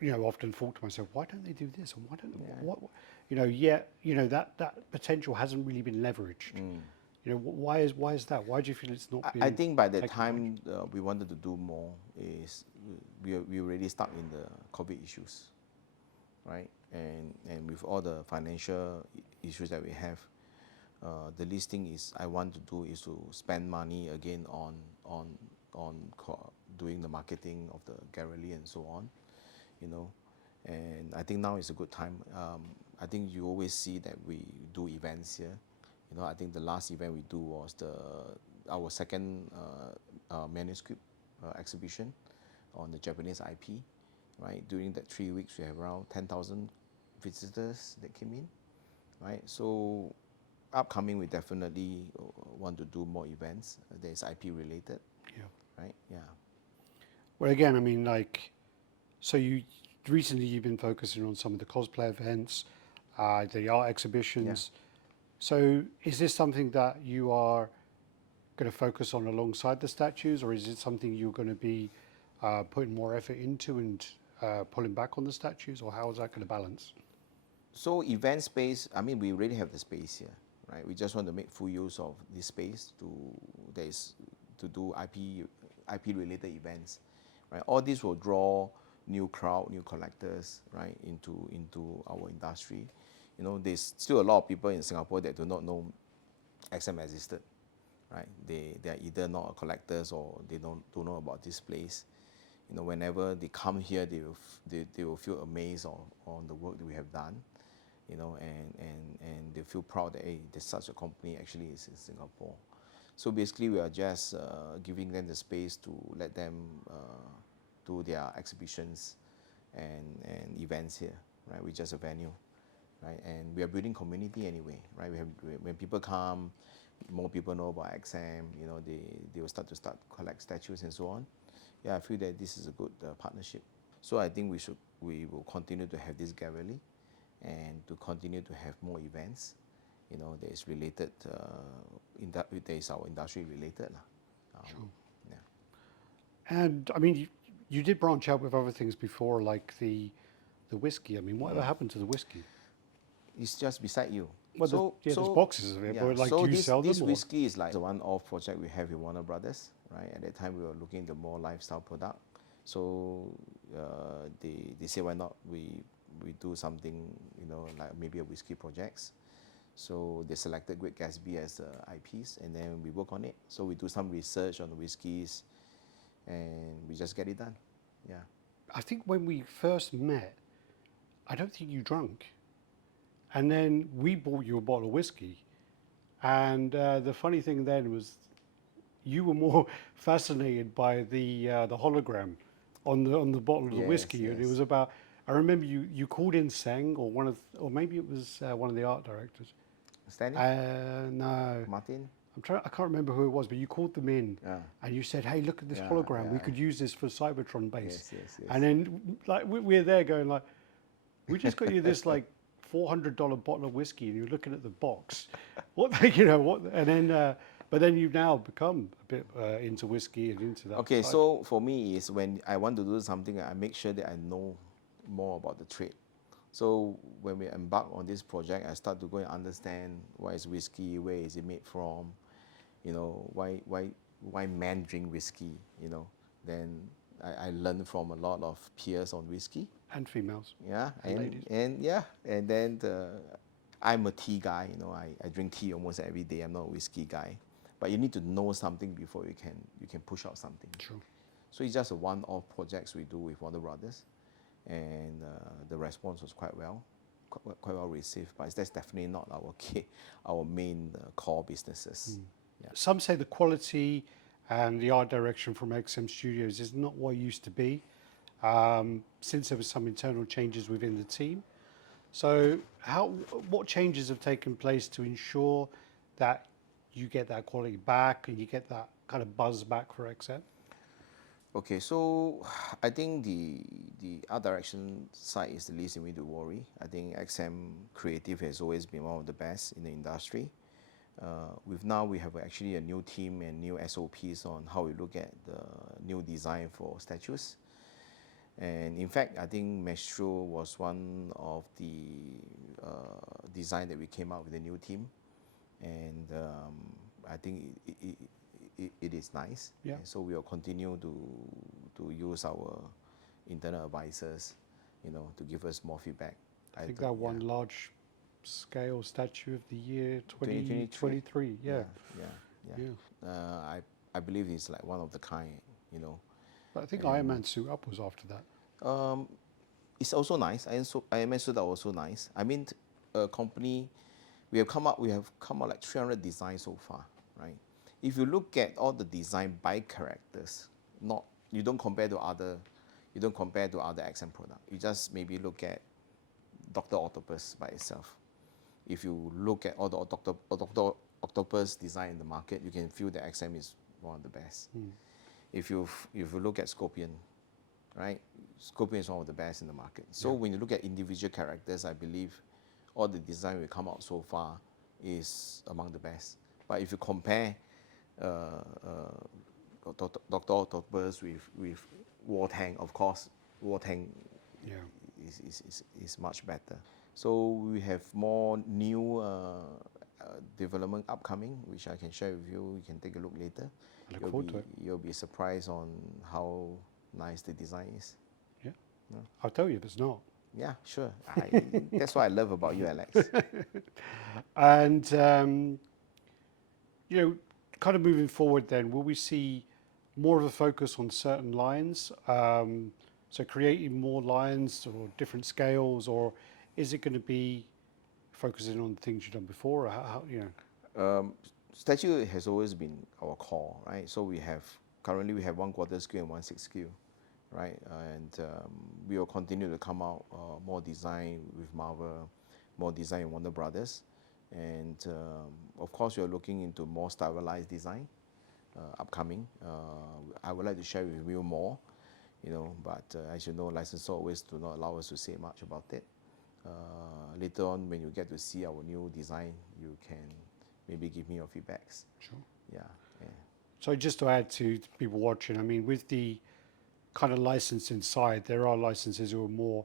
you know, often thought to myself, why don't they do this? And why don't what, you know, yet, you know, that potential hasn't really been leveraged. You know, why is that? Why do you feel it's not been? I think by the time we wanted to do more is we already stuck in the COVID issues, right? And with all the financial issues that we have, the least thing is I want to do is to spend money again on doing the marketing of the gallery and so on, you know. And I think now is a good time. I think you always see that we do events here. You know, I think the last event we do was our second manuscript exhibition on the Japanese IP, right? During that 3 weeks, we have around 10,000 visitors that came in, right? So upcoming, we definitely want to do more events that is IP related, right? Yeah. Well, again, I mean, like, so recently you've been focusing on some of the cosplay events, the art exhibitions. Yeah. So is this something that you are going to focus on alongside the statues, or is it something you're going to be putting more effort into and pulling back on the statues, or how is that going to balance? So event space, I mean, we already have the space here, right? We just want to make full use of this space to do IP related events, right? All this will draw new crowd, new collectors, right, into our industry. You know, there's still a lot of people in Singapore that do not know XM existed, right? They are either not collectors or they don't know about this place. You know, whenever they come here, they will feel amazed on the work that we have done. You know, and they feel proud that, hey, there's such a company actually is in Singapore. So basically, we are just giving them the space to let them do their exhibitions and events here, right? We're just a venue, right? And we are building community anyway, right? When people come, more people know about XM, you know, they will start collect statues and so on. Yeah, I feel that this is a good partnership. So I think we will continue to have this gallery and to continue to have more events, you know, that is related, that is our industry related. Sure. Yeah. And I mean, you did branch out with other things before, like the whiskey. I mean, whatever happened to the whiskey? It's just beside you. Well, there's boxes of it, but like, so do you sell them? this Or? whiskey is like a one-off project we have with Warner Brothers, right? At that time, we were looking into more lifestyle product. So they say, why not we do something, you know, like maybe a whiskey projects. So they selected Great Gatsby as IPs, and then we work on it. So we do some research on the whiskies, and we just get it done. Yeah. I think when we first met, I don't think you drank. And then we bought you a bottle of whiskey. And the funny thing then was you were more fascinated by the hologram on the bottle of the whiskey. And it was about, I remember you called in Seng, or or maybe it was one of the art directors. Stanley? No. Martin? I can't remember who it was, but you called them in and you said, hey, look at this hologram. We could use this for Cybertron base. Yes. And then like we're there going like, we just got you this like $400 bottle of whiskey, and you're looking at the box. What, you know, what? And then, but then you've now become a bit into whiskey and into that. Okay, side. so for me is when I want to do something, I make sure that I know more about the trade. So when we embark on this project, I start to go and understand what is whiskey, where is it made from, you know, why men drink whiskey, you know. Then I learned from a lot of peers on whiskey. And females. Yeah, and ladies. and then I'm a tea guy, you know. I drink tea almost every day. I'm not a whiskey guy, but you need to know something before you can push out something. True. So it's just a one-off projects we do with Warner Brothers, and the response was quite well received. But that's definitely not our main core businesses. Yeah. Some say the quality and the art direction from XM Studios is not what it used to be, since there was some internal changes within the team. So what changes have taken place to ensure that you get that quality back and you get that kind of buzz back for XM? Okay, so I think the art direction side is the least we need to worry. I think XM Creative has always been one of the best in the industry. We have actually a new team and new SOPs on how we look at the new design for statues. And in fact, I think Maestro was one of the design that we came out with a new team, and I think it is nice. Yeah. And so we will continue to use our internal advisors, you know, to give us more feedback. I think that one large scale statue of the year 2023. Yeah. I believe it's like one of the kind, you know. But I think Iron Man Suit Up was after that. It's also nice. Iron Man Suit Up also nice. I mean, a company, we have come out like 300 designs so far, right? If you look at all the design by characters, you don't compare to other XM product. You just maybe look at Dr. Octopus by itself. If you look at all the Dr. Octopus design in the market, you can feel that XM is one of the best. If you look at Scorpion, right? Scorpion is one of the best in the market. So when you look at individual characters, I believe all the design we come out so far is among the best. But if you compare Dr. Octopus with War Tank, of course, War Tank is much better. So we have more new development upcoming, which I can share with you. You can take a look later. I look forward to it. You'll be surprised on how nice the design is. Yeah. I'll tell you if it's not. Yeah, sure. That's what I love about you, Alex. And, you know, kind of moving forward then, will we see more of a focus on certain lines? So creating more lines or different scales, or is it going to be focusing on things you've done before? Or how, you know? Statue has always been our core, right? So currently we have 1/4 scale and 1/6 scale, right? And we will continue to come out more design with Marvel, more design in Warner Brothers. And of course, we are looking into more stylized design upcoming. I would like to share with you more, but as you know, licensors always do not allow us to say much about it. Later on, when you get to see our new design, you can maybe give me your feedbacks. Sure. Yeah. So just to add to people watching, I mean, with the kind of license inside, there are licenses who are more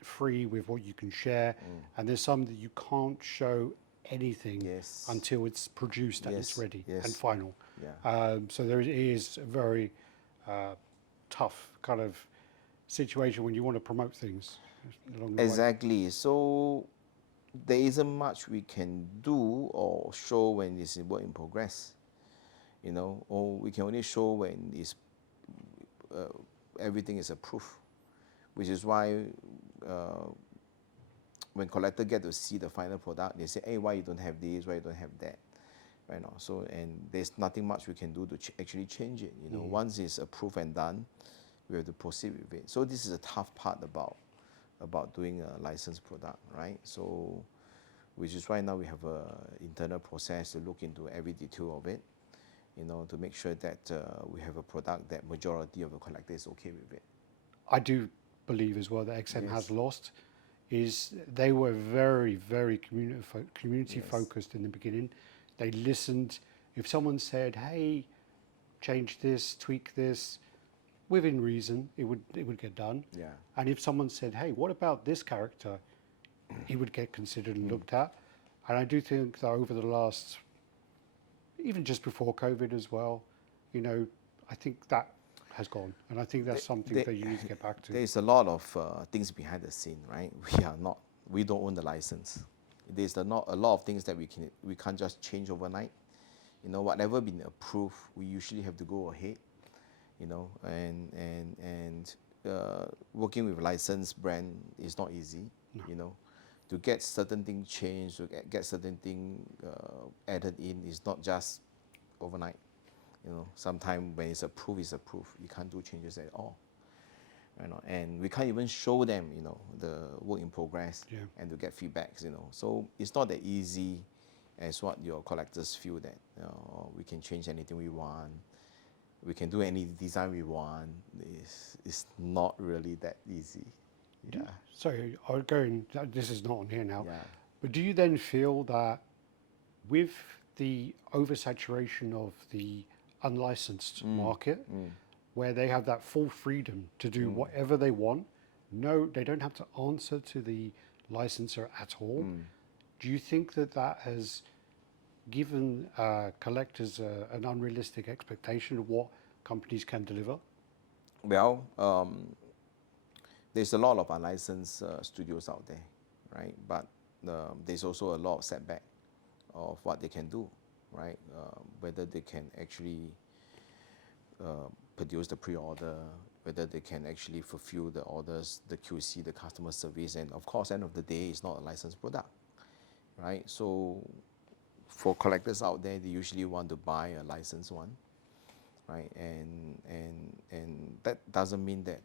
free with what you can share, and there's some that you can't show anything Yes. until it's produced and it's Yes, ready yes. and final. Yeah. So there is a very tough kind of situation when you want to promote things along the way. Exactly. So there isn't much we can do or show when it's in work in progress, or we can only show when it's everything is approved, which is why when collectors get to see the final product, they say, hey, why you don't have this, why you don't have that, right now. So, and there's nothing much we can do to actually change it. Once it's approved and done, we have to proceed with it. So this is a tough part about doing a licensed product, right? So, which is why now we have a internal process to look into every detail of it, to make sure that we have a product that majority of the collector is okay with it. I do believe as well that XM has Yes. lost is they were very, very community Yes. focused in the beginning. They listened. If someone said, hey, change this, tweak this, within reason, it would get done. Yeah. And if someone said, hey, what about this character, it would get considered and looked at. And I do think that over the last, even just before COVID as well, I think that has gone. And I think that's something that you need to get back to. There's a lot of things behind the scene, right? We don't own the license. There's not a lot of things that we can't just change overnight. Whatever been approved, we usually have to go ahead. And working with licensed brand is not easy. No. To get certain things changed, to get certain things added in is not just overnight. Sometimes when it's approved, it's approved. You can't do changes at all. And we can't even show them, the work in progress and to get feedbacks. So it's not that easy as what your collectors feel that we can change anything we want. We can do any design we want. It's not really that easy. Yeah. So I'll go in, this is not on here now, Yeah. but do you then feel that with the oversaturation of the unlicensed market, where they have that full freedom to do whatever they want, no, they don't have to answer to the licensor at all, do you think that has given collectors an unrealistic expectation of what companies can deliver? Well, there's a lot of unlicensed studios out there, right? But there's also a lot of setback of what they can do, right? Whether they can actually produce the pre-order, whether they can actually fulfill the orders, the QC, the customer service, and of course, end of the day, it's not a licensed product, right? So for collectors out there, they usually want to buy a licensed one, right? And that doesn't mean that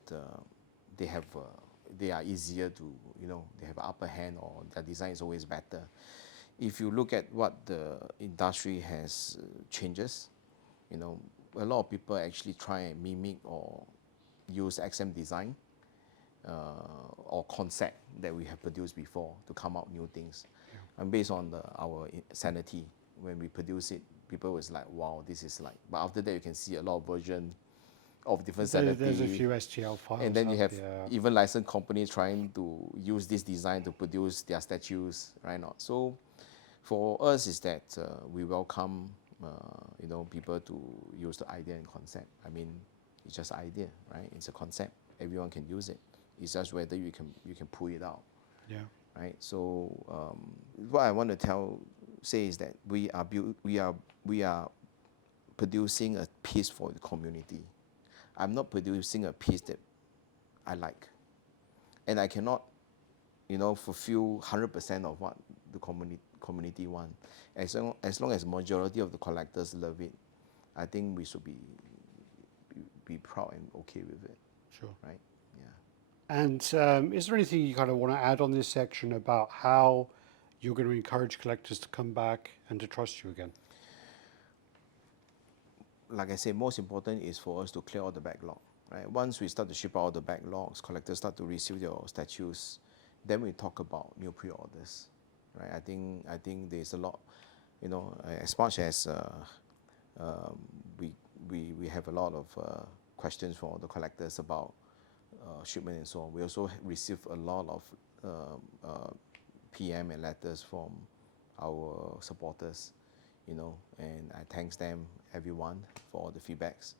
they are easier to, they have an upper hand or their design is always better. If you look at what the industry has changes, a lot of people actually try and mimic or use XM design or concept that we have produced before to come out new things. And based on our sanity, when we produce it, people was like, wow, this is like, but after that you can see a lot of versions of different sanity. There's a few STL files. And then you have even licensed companies trying to use this design to produce their statues, right? Now, so for us is that we welcome people to use the idea and concept. I mean, it's just idea, right? It's a concept. Everyone can use it. It's just whether you can pull it out. Yeah. Right. So what I want to say is that we are producing a piece for the community. I'm not producing a piece that I like, and I cannot, fulfill 100% of what the community want. As long as majority of the collectors love it, I think we should be be proud and okay with it, Sure. right? Yeah. And is there anything you kind of want to add on this section about how you're going to encourage collectors to come back and to trust you again? Like I said, most important is for us to clear all the backlog, right? Once we start to ship out all the backlogs, collectors start to receive their statues, then we talk about new pre-orders, right? I think there's a lot, you know, as much as we have a lot of questions from the collectors about shipment and so on. We also receive a lot of PM and letters from our supporters, you know, and I thank them, everyone, for all the feedbacks.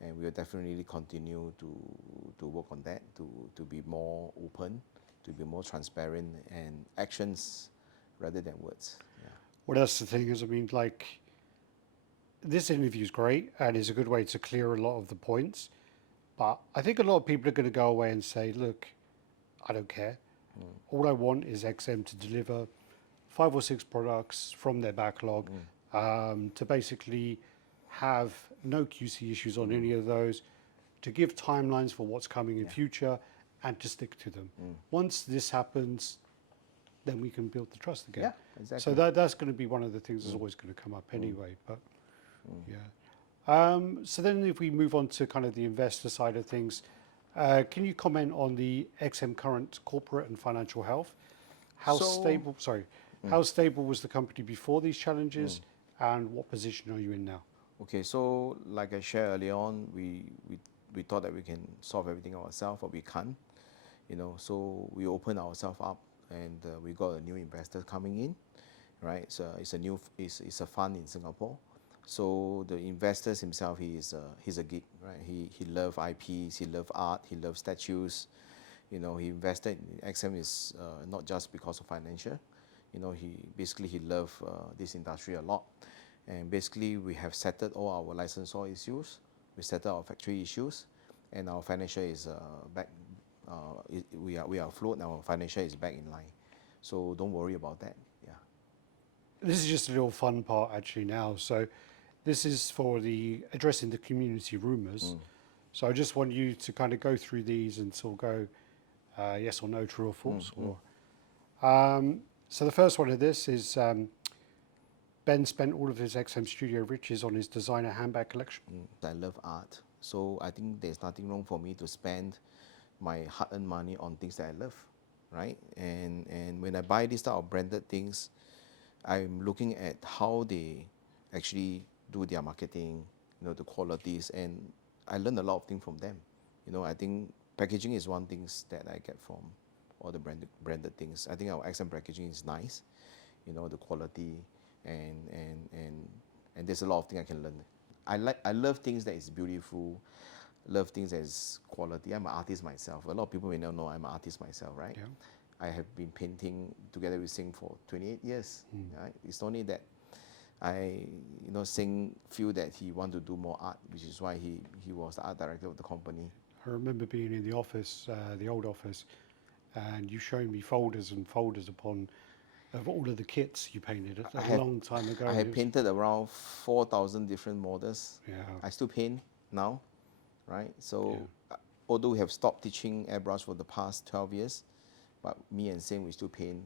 And we will definitely continue to work on that, to be more open, to be more transparent, and actions rather than words. Yeah. Well, that's the thing is, I mean, like, this interview is great and is a good way to clear a lot of the points. But I think a lot of people are going to go away and say, look, I don't care. All I want is XM to deliver 5 or 6 products from their backlog, to basically have no QC issues on any of those, to give timelines for what's coming in future, and to stick to them. Once this happens, then we can build the trust again. Yeah, exactly. So that's going to be one of the things that's always going to come up anyway. But yeah. So then if we move on to kind of the investor side of things, can you comment on the XM current corporate and financial health? How stable was the company before these challenges, and what position are you in now? Okay, so like I shared earlier on, we thought that we can solve everything ourselves, but we can't, you know. So we opened ourselves up, and we got a new investor coming in, right? So it's a fund in Singapore. So the investors himself, he's a geek, right? He loves IPs, he loves art, he loves statues. You know, he invested in XM is not just because of financial. You know, he loves this industry a lot. And basically, we have settled all our licensor issues, we settled our factory issues, and our financial is back. We are afloat, and our financial is back in line. So don't worry about that. Yeah. This is just a little fun part actually now. So this is for the addressing the community rumors. So I just want you to kind of go through these and sort of go yes or no, true or false. So the first one of this is Ben spent all of his XM studio riches on his designer handbag collection. I love art, so I think there's nothing wrong for me to spend my hard-earned money on things that I love, right? And when I buy this type of branded things, I'm looking at how they actually do their marketing, you know, the qualities, and I learn a lot of things from them. You know, I think packaging is one thing that I get from all the branded things. I think our XM packaging is nice, you know, the quality, and there's a lot of things I can learn. I love things that is beautiful, love things that is quality. I'm an artist myself. A lot of people may not know I'm an artist myself, right? Yeah. I have been painting together with Singh for 28 years. Right? It's only that Singh feel that he want to do more art, which is why he was the art director of the company. I remember being in the office, the old office, and you showing me folders and folders of all of the kits you painted a long time ago. I have painted around 4,000 different models. Yeah. I still paint now, right? So although we have stopped teaching airbrush for the past 12 years, but me and Singh, we still paint.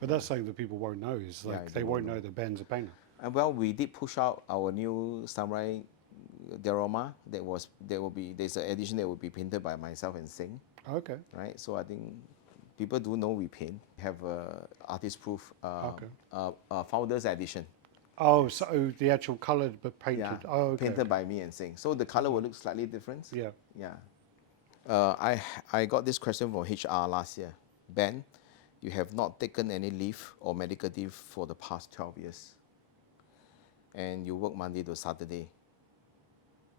But that's something that people won't know, is like they won't know that Ben's a painter. And well, we did push out our new samurai diorama. There's an edition that will be painted by myself and Singh. Okay. Right. So I think people do know we paint. We have artist proof founders edition. Oh, so the actual coloured but painted. Yeah. Oh, okay. Painted by me and Singh. So the color will look slightly different. Yeah. Yeah. I got this question from HR last year. Ben, you have not taken any leave or medical leave for the past 12 years. And you work Monday to Saturday,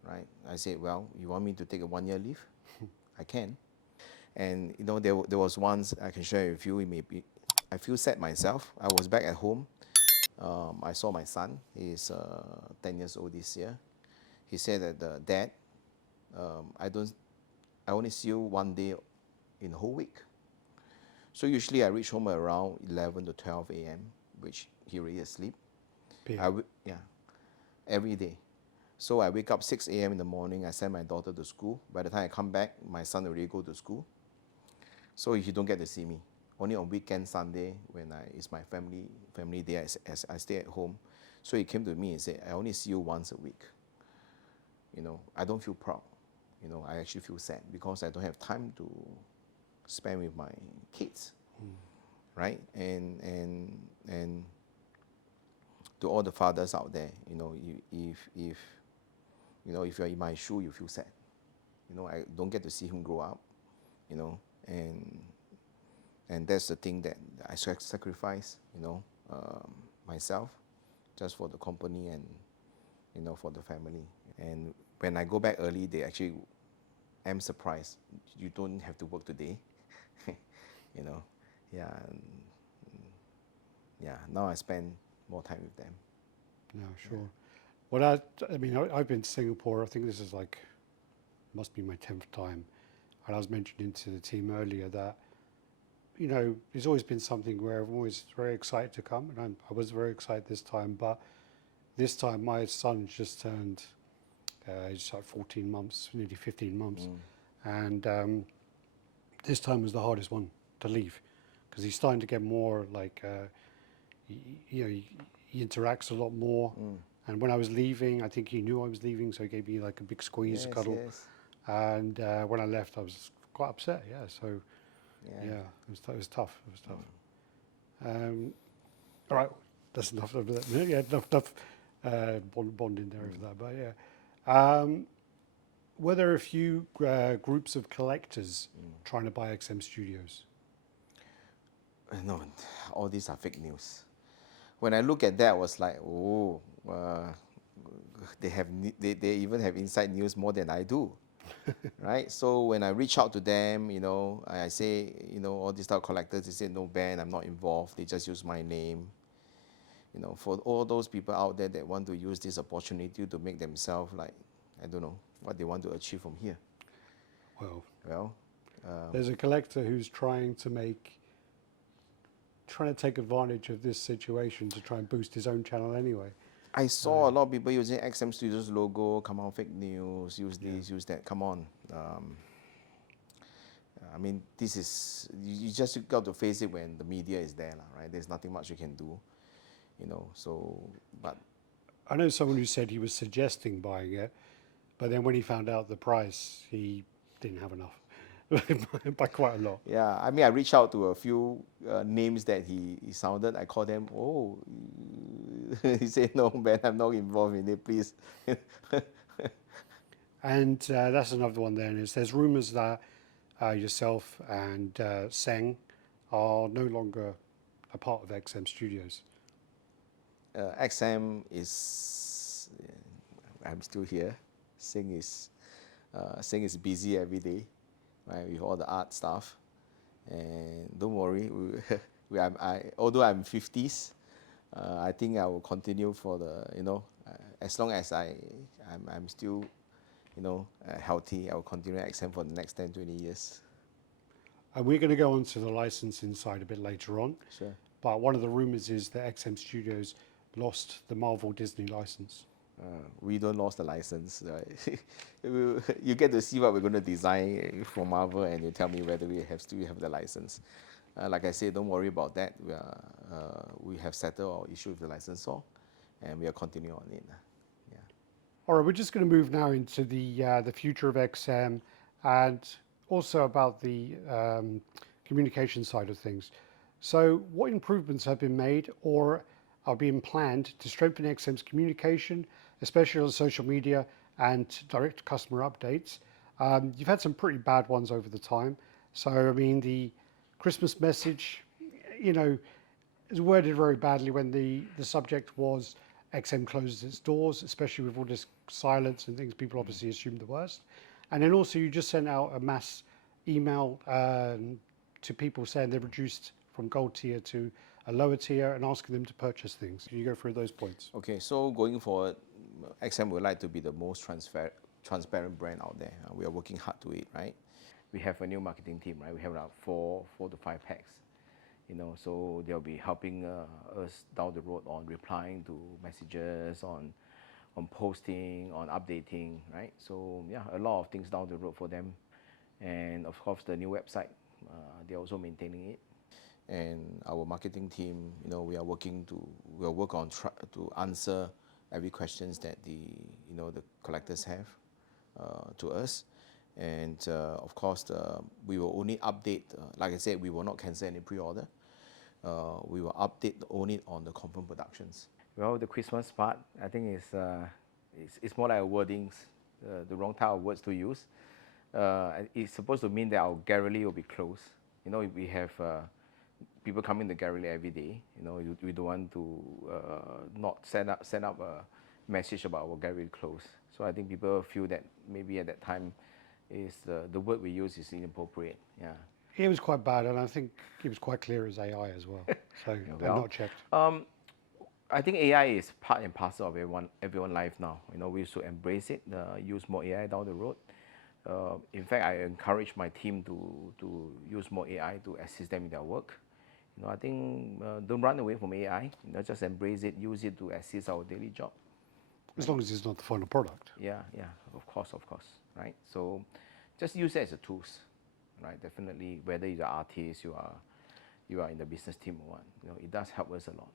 right? I said, well, you want me to take a 1-year leave? I can. And you know, there was once I can share with you. I feel sad myself. I was back at home. I saw my son. He's 10 years old this year. He said that, Dad, I only see you 1 day in the whole week. So usually I reach home around 11 to 12 a.m., which he already asleep. Every day. So I wake up 6 a.m. in the morning, I send my daughter to school. By the time I come back, my son already go to school. So he don't get to see me. Only on weekend, Sunday, when it's my family day, as I stay at home. So he came to me and said, I only see you once a week. I don't feel proud. I actually feel sad because I don't have time to spend with my kids, right? And to all the fathers out there, if you're in my shoe, you feel sad. I don't get to see him grow up, and that's the thing that I sacrifice, myself, just for the company and, for the family. And when I go back early, they actually am surprised. You don't have to work today, Yeah, yeah. Now I spend more time with them. No, sure. Well, I mean, I've been to Singapore. I think this is must be my 10th time. And I was mentioning to the team earlier that, there's always been something where I'm always very excited to come. And I was very excited this time. But this time, my son just turned, he's like 14 months, nearly 15 months. And this time was the hardest one to leave because he's starting to get more he interacts a lot more. And when I was leaving, I think he knew I was leaving, so he gave me like a big squeeze, Yes, cuddle. yes. And when I left, I was quite upset. Yeah, so Yeah. it was tough. It was tough. All right, that's enough of that. Yeah, enough bonding there over that. But yeah, were there a few groups of collectors trying to buy XM Studios? No, all these are fake news. When I look at that, I was like, oh, they even have inside news more than I do, right? So when I reach out to them, I say, all these type of collectors, they say, no, Ben, I'm not involved. They just use my name. For all those people out there that want to use this opportunity to make themselves I don't know, what they want to achieve from here. Well, there's a collector who's trying to take advantage of this situation to try and boost his own channel anyway. I saw a lot of people using XM Studios logo, come on, fake news, use this, use that, come on. I mean, this is, you just got to face it when the media is there, right? There's nothing much you can do, but. I know someone who said he was suggesting buying it, but then when he found out the price, he didn't have enough. By quite a lot. Yeah, I mean, I reached out to a few names that he sounded. I called them, oh, he said, no, man, I'm not involved in it, please. And that's another one then, is there's rumours that yourself and Seng are no longer a part of XM Studios. XM is, I'm still here. Seng is busy every day, right, with all the art stuff. And don't worry, although I'm 50s, I think I will continue for the, as long as I'm still, healthy, I will continue XM for the next 10, 20 years. And we're going to go on to the licensing side a bit later on. Sure. But one of the rumours is that XM Studios lost the Marvel Disney license. We don't lost the license. Right? You get to see what we're going to design for Marvel, and you tell me whether we still have the license. Like I said, don't worry about that. We have settled our issue with the licensor, and we are continuing on it. Yeah. All right, we're just going to move now into the future of XM and also about the communication side of things. So what improvements have been made or are being planned to strengthen XM's communication, especially on social media and direct customer updates? You've had some pretty bad ones over the time. So, I mean, the Christmas message, is worded very badly when the subject was XM closes its doors, especially with all this silence and things. People obviously assumed the worst. And then also you just sent out a mass email to people saying they've reduced from gold tier to a lower tier and asking them to purchase things. Can you go through those points? Okay, so going forward, XM would like to be the most transparent brand out there. We are working hard to it, right? We have a new marketing team, right? We have about four to five packs, so they'll be helping us down the road on replying to messages, on on posting, on updating, right? So yeah, a lot of things down the road for them. And of course, the new website, they're also maintaining it. And our marketing team, we are working to work on to answer every questions that the collectors have to us. And of course, we will only update. Like I said, we will not cancel any pre-order. We will update only on the confirmed productions. Well, the Christmas part, I think it's more like a wordings, the wrong type of words to use. It's supposed to mean that our gallery will be closed. If we have people coming to the gallery every day, we don't want to not send up a message about our gallery closed. So I think people feel that maybe at that time is the word we use is inappropriate. Yeah. It was quite bad, and I think it was quite clear as AI as well. So Yeah, they're not checked. I think AI is part and parcel of everyone's life now. We should embrace it, use more AI down the road. In fact, I encourage my team to use more AI to assist them in their work. I think don't run away from AI. Just embrace it, use it to assist our daily job. As long as it's not the final product. Yeah, of course, right? So just use it as a tools, right? Definitely, whether you're an artist, you are in the business team or what, it does help us a lot.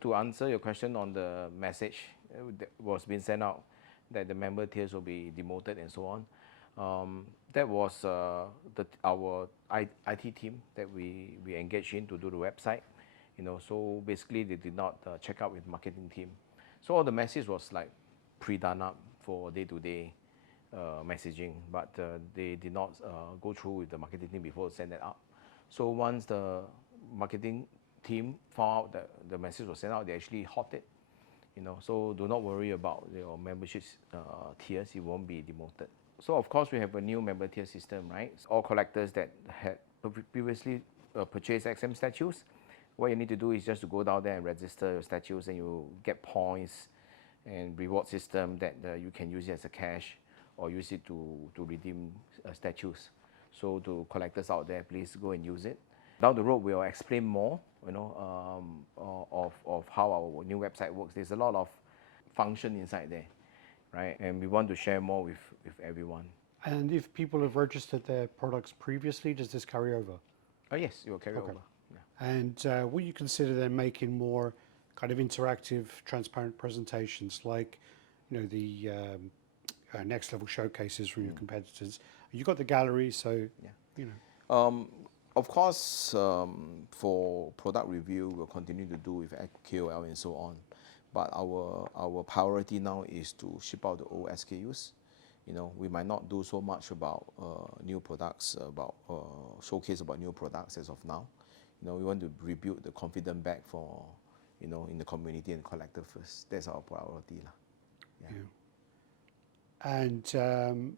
To answer your question on the message that was being sent out, that the member tiers will be demoted and so on, that was our IT team that we engaged in to do the website. So basically they did not check out with marketing team. So all the message was like pre-done up for day-to-day messaging, but they did not go through with the marketing team before send that out. So once the marketing team found out that the message was sent out, they actually halt it. So do not worry about your membership tiers, it won't be demoted. So of course we have a new member tier system, right? All collectors that had previously purchased XM statues, what you need to do is just to go down there and register your statues, and you get points and reward system that you can use it as a cash or use it to redeem statues. So to collectors out there, please go and use it. Down the road, we'll explain more, of how our new website works. There's a lot of function inside there, right? And we want to share more with everyone. And if people have registered their products previously, does this carry over? Oh yes, it will carry over. Yeah. And will you consider then making more kind of interactive, transparent presentations like, the next level showcases from your competitors? You've got the gallery, so Of course, for product review, we'll continue to do with KOL and so on. But our priority now is to ship out the old SKUs. We might not do so much about new products, about showcase about new products as of now. We want to rebuild the confidence back for, in the community and collector first. That's our priority. Yeah. And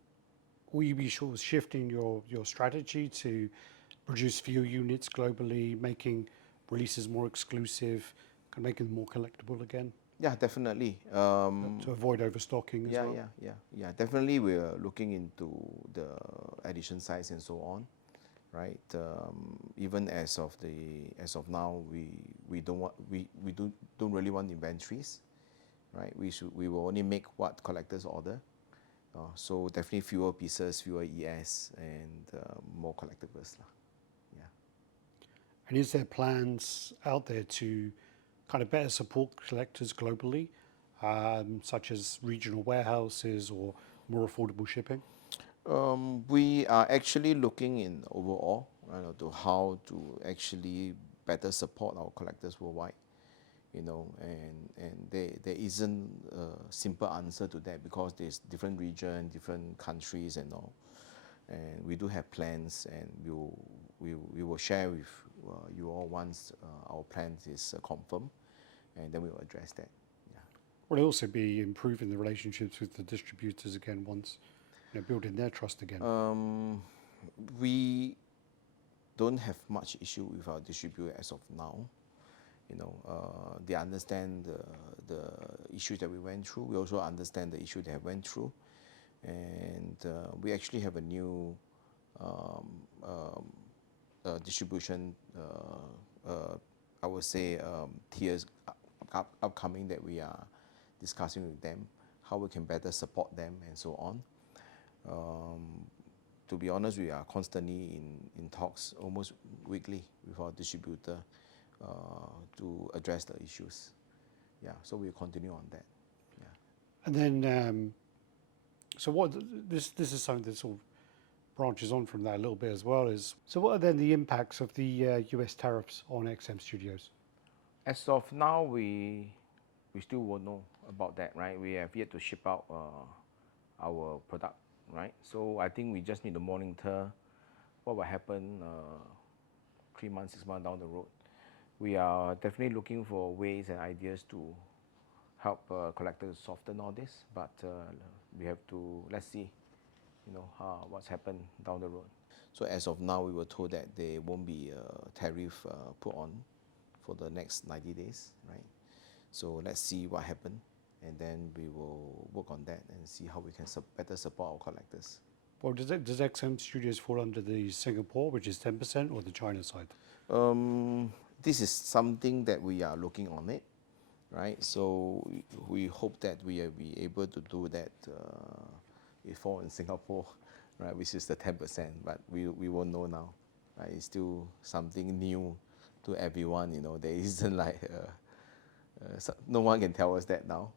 will you be sort of shifting your strategy to produce fewer units globally, making releases more exclusive, kind of making them more collectible again? Yeah, definitely. To avoid overstocking as well? Yeah. Definitely, we're looking into the edition size and so on, right? Even as of now, we don't really want inventories, right? We will only make what collectors order. So definitely fewer pieces, fewer ES, and more collectibles. Yeah. And is there plans out there to kind of better support collectors globally, such as regional warehouses or more affordable shipping? We are actually looking in overall to how to actually better support our collectors worldwide. And there isn't a simple answer to that because there's different region, different countries and all. And we do have plans, and we will share with you all once our plans is confirmed, and then we will address that. Yeah. Will it also be improving the relationships with the distributors again once, building their trust again? We don't have much issue with our distributor as of now. They understand the issues that we went through. We also understand the issue they have went through, and we actually have a new distribution, I would say, tiers upcoming that we are discussing with them, how we can better support them and so on. To be honest, we are constantly in talks almost weekly with our distributor to address the issues. Yeah, so we'll continue on that. Yeah. And then, so what this is something that sort of branches on from that a little bit as well. Is so what are then the impacts of the US tariffs on XM Studios? As of now, we still won't know about that, right? We have yet to ship out our product, right? So I think we just need to monitor what will happen 3 months, 6 months down the road. We are definitely looking for ways and ideas to help collectors soften all this, but we have to, let's see, what's happened down the road. So as of now, we were told that there won't be a tariff put on for the next 90 days, right? So let's see what happens, and then we will work on that and see how we can better support our collectors. Well, does XM Studios fall under the Singapore, which is 10%, or the China side? This is something that we are looking on it, right? So we hope that we will be able to do that before in Singapore, right? Which is the 10%, but we won't know now, right? It's still something new to everyone, there isn't like no one can tell us that now,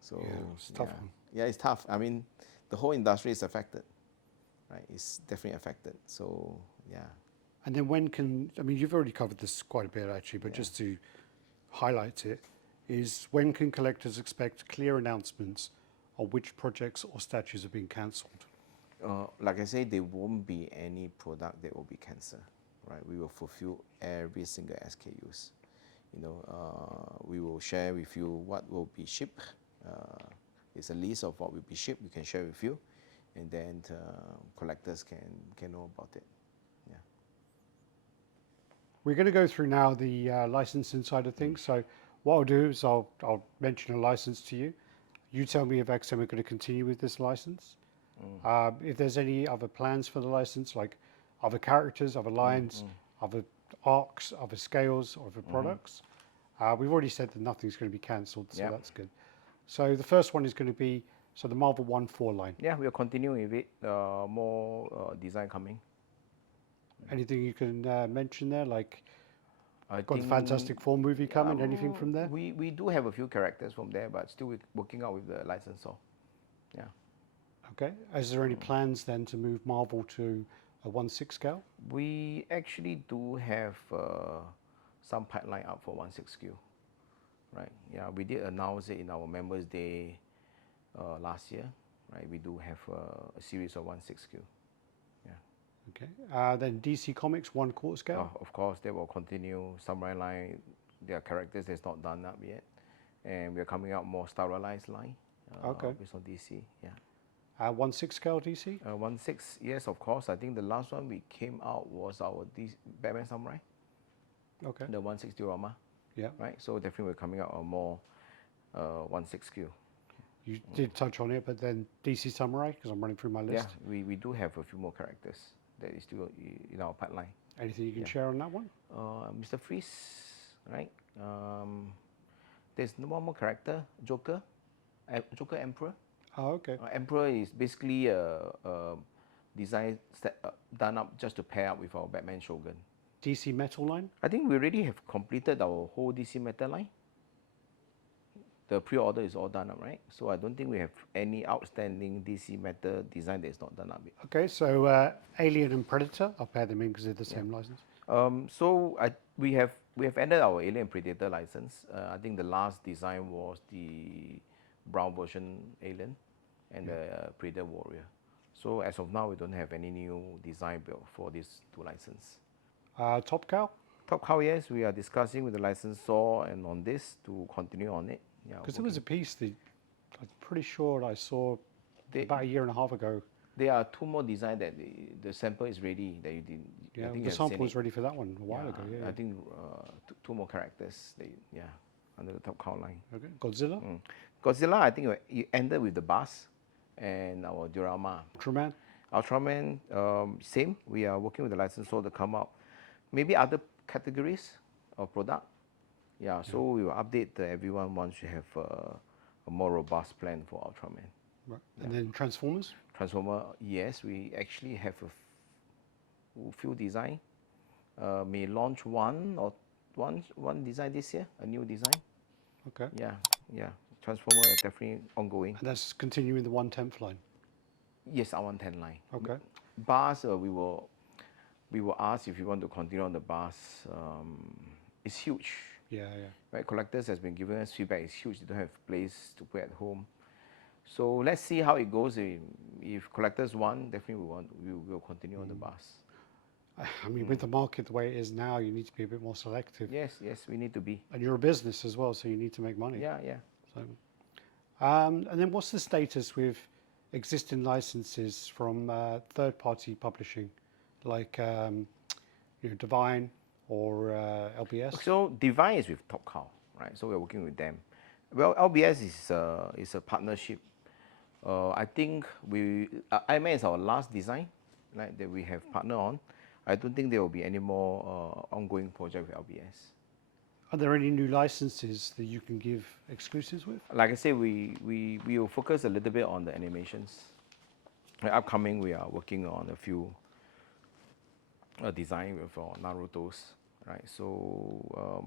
so Yeah, it's a tough one. Yeah, it's tough. I mean, the whole industry is affected, right? It's definitely affected, so yeah. And then you've already covered this quite a bit actually, but just to highlight it, is when can collectors expect clear announcements on which projects or statues are being cancelled? Like I say, there won't be any product that will be cancelled, right? We will fulfill every single SKUs. We will share with you what will be shipped. It's a list of what will be shipped. We can share with you, and then collectors can know about it. Yeah. We're going to go through now the licensing side of things. So what I'll do is I'll mention a license to you. You tell me if XM are going to continue with this license. If there's any other plans for the license, like other characters, other lines, other arcs, other scales, or other products. We've already said that nothing's going to be cancelled, so that's good. So the first one is going to be the Marvel 1/4 line. Yeah, we'll continue with it. More design coming. Anything you can mention there, like I got the think, Fantastic Four movie coming? Anything from there? We do have a few characters from there, but still working out with the licensor. Yeah. Okay. Is there any plans then to move Marvel to a 1/6 scale? We actually do have some pipeline up for 1/6 SKU, right? Yeah, we did announce it in our Members Day last year, right? We do have a series of 1/6 SKU. Yeah. Okay. Then DC Comics 1/4 scale. Of course, they will continue. Samurai line, their characters that's not done up yet, and we're coming out more stylized line. Based on DC. Yeah. 1/6 scale DC. 1/6, yes, of course. I think the last one we came out was our Batman Samurai. Okay. The 1/6 diorama. Yeah. Right. So definitely we're coming out a more 1/6 SKU. You did touch on it, but then DC Samurai, because I'm running through my list. Yeah, we do have a few more characters that is still in our pipeline. Anything you can share on that one? Mr. Freeze, right? There's one more character, Joker, Joker Emperor. Oh, okay. Emperor is basically a design done up just to pair up with our Batman Shogun. DC Metal line. I think we already have completed our whole DC Metal line. The pre-order is all done up, right? So I don't think we have any outstanding DC Metal design that is not done up yet. Okay, so Alien and Predator, I'll pair them in because they're the same license. So we have ended our Alien Predator license. I think the last design was the brown version Alien and the Predator Warrior. So as of now, we don't have any new design built for these two licenses. Top Cow. Top Cow, yes, we are discussing with the licensor and on this to continue on it. Yeah, Because there was a piece that I'm pretty sure I saw about a year and a half ago. There are two more designs that the sample is ready that you didn't. Yeah, I think the sample was ready for that one a while ago. Yeah. I think two more characters. Under the Top Cow line. Okay. Godzilla. Godzilla, I think it ended with the bus and our diorama. Ultraman. Same. We are working with the licensor to come out. Maybe other categories of product. Yeah, so we will update everyone once we have a more robust plan for Ultraman. Right. And then Transformers? Transformer, yes, we actually have a few design. May launch one design this year, a new design. Okay. Yeah. Transformer is definitely ongoing. And that's continuing the 1/10th line? Yes, our 110 line. Okay. Bars, we will ask if you want to continue on the bars. It's huge. Yeah. Right, collectors has been giving us feedback. It's huge. They don't have place to put at home. So let's see how it goes. If collectors want, definitely we will continue on the bars. I mean, with the market the way it is now, you need to be a bit more selective. Yes, we need to be. And you're a business as well, so you need to make money. Yeah. So, and then what's the status with existing licenses from third-party publishing, like Divine or LBS? So Divine is with Top Cow, right? So we're working with them. Well, LBS is a partnership. I think Iron Man is our last design, right, that we have partnered on. I don't think there will be any more ongoing project with LBS. Are there any new licenses that you can give exclusives with? Like I say, we will focus a little bit on the animations. Upcoming, we are working on a few design with Naruto's, right? So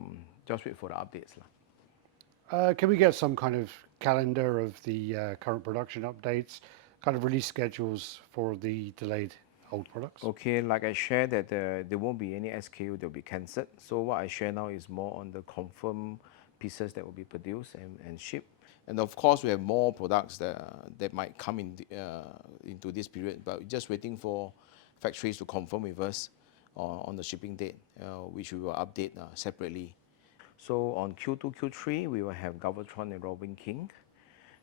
just wait for the updates lah. Can we get some kind of calendar of the current production updates, kind of release schedules for the delayed old products? Okay, like I shared that there won't be any SKU that will be cancelled. So what I share now is more on the confirmed pieces that will be produced and shipped. And of course, we have more products that might come into this period, but we're just waiting for factories to confirm with us on the shipping date, which we will update separately. So on Q2, Q3, we will have Galvatron and Robin King.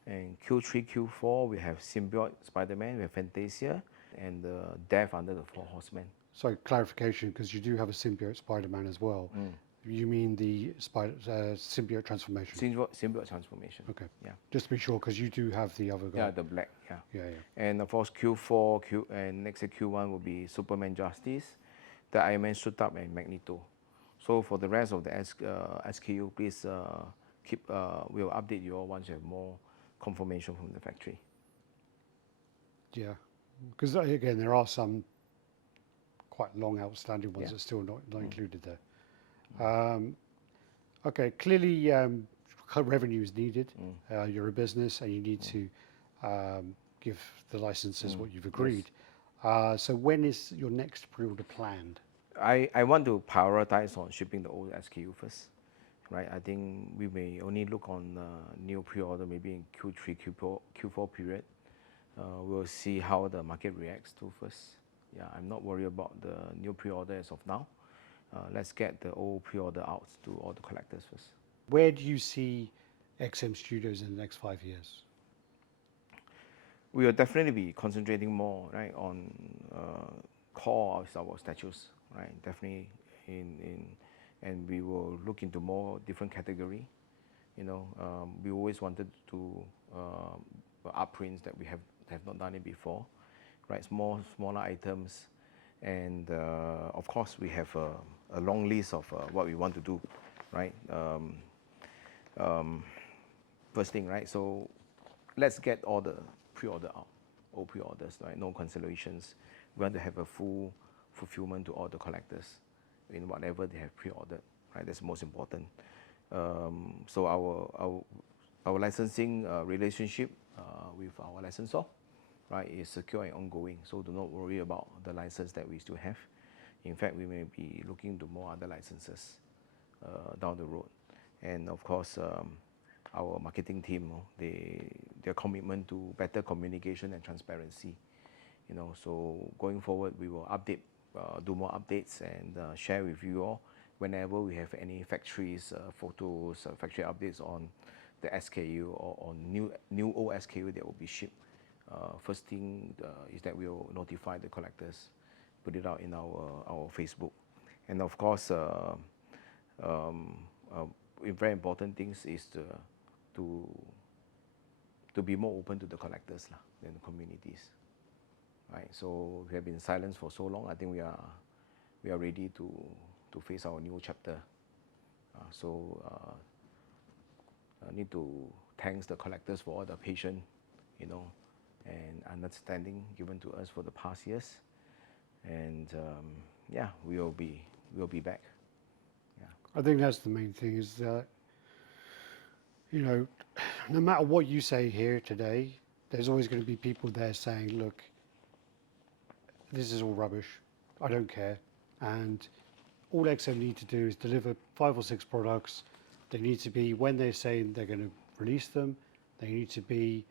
And Q3, Q4, we have Symbiote Spider-Man, we have Fantasia, and Death under the Four Horsemen. So clarification, because you do have a symbiote Spider-Man as well. You mean the symbiote transformation? Symbiote transformation. Okay. Yeah. Just to be sure, because you do have the other guy. Yeah, the black. Yeah. Yeah. And of course, Q4 and next year Q1 will be Superman Justice, the Iron Man Suit Up, and Magneto. So for the rest of the SKU, please we'll update you all once you have more confirmation from the factory. Yeah. Because again, there are some quite long outstanding ones that are still not included there. Okay, clearly revenue is needed. You're a business and you need to give the licenses what you've agreed. So when is your next pre-order planned? I want to prioritize on shipping the old SKU first, right? I think we may only look on new pre-order maybe in Q3, Q4 period. We'll see how the market reacts to first. Yeah, I'm not worried about the new pre-order as of now. Let's get the old pre-order out to all the collectors first. Where do you see XM Studios in the next 5 years? We will definitely be concentrating more, right, on core of our statues, right? Definitely and we will look into more different category. We always wanted to upprints that we have not done it before, right? Smaller items, and of course we have a long list of what we want to do, right? First thing, right? So let's get all the pre-order out, all pre-orders, right? No cancellations. We want to have a full fulfillment to all the collectors in whatever they have pre-ordered, right? That's most important. So our licensing relationship with our licensor, right, is secure and ongoing. So do not worry about the license that we still have. In fact, we may be looking to more other licenses down the road. And of course, our marketing team, their commitment to better communication and transparency. So going forward, we will update, do more updates and share with you all whenever we have any factories, photos, factory updates on the SKU or on new old SKU that will be shipped. First thing is that we will notify the collectors, put it out in our Facebook. And of course, very important things is to be more open to the collectors than the communities. Right? So we have been silent for so long. I think we are ready to face our new chapter. So need to thank the collectors for all the patience, you know, and understanding given to us for the past years. And yeah, we'll be back. Yeah. I think that's the main thing is that, you know, no matter what you say here today, there's always going to be people there saying, look, this is all rubbish. I don't care. And all XM need to do is deliver 5 or 6 products. They need to be, when they're saying they're going to release them, they need to be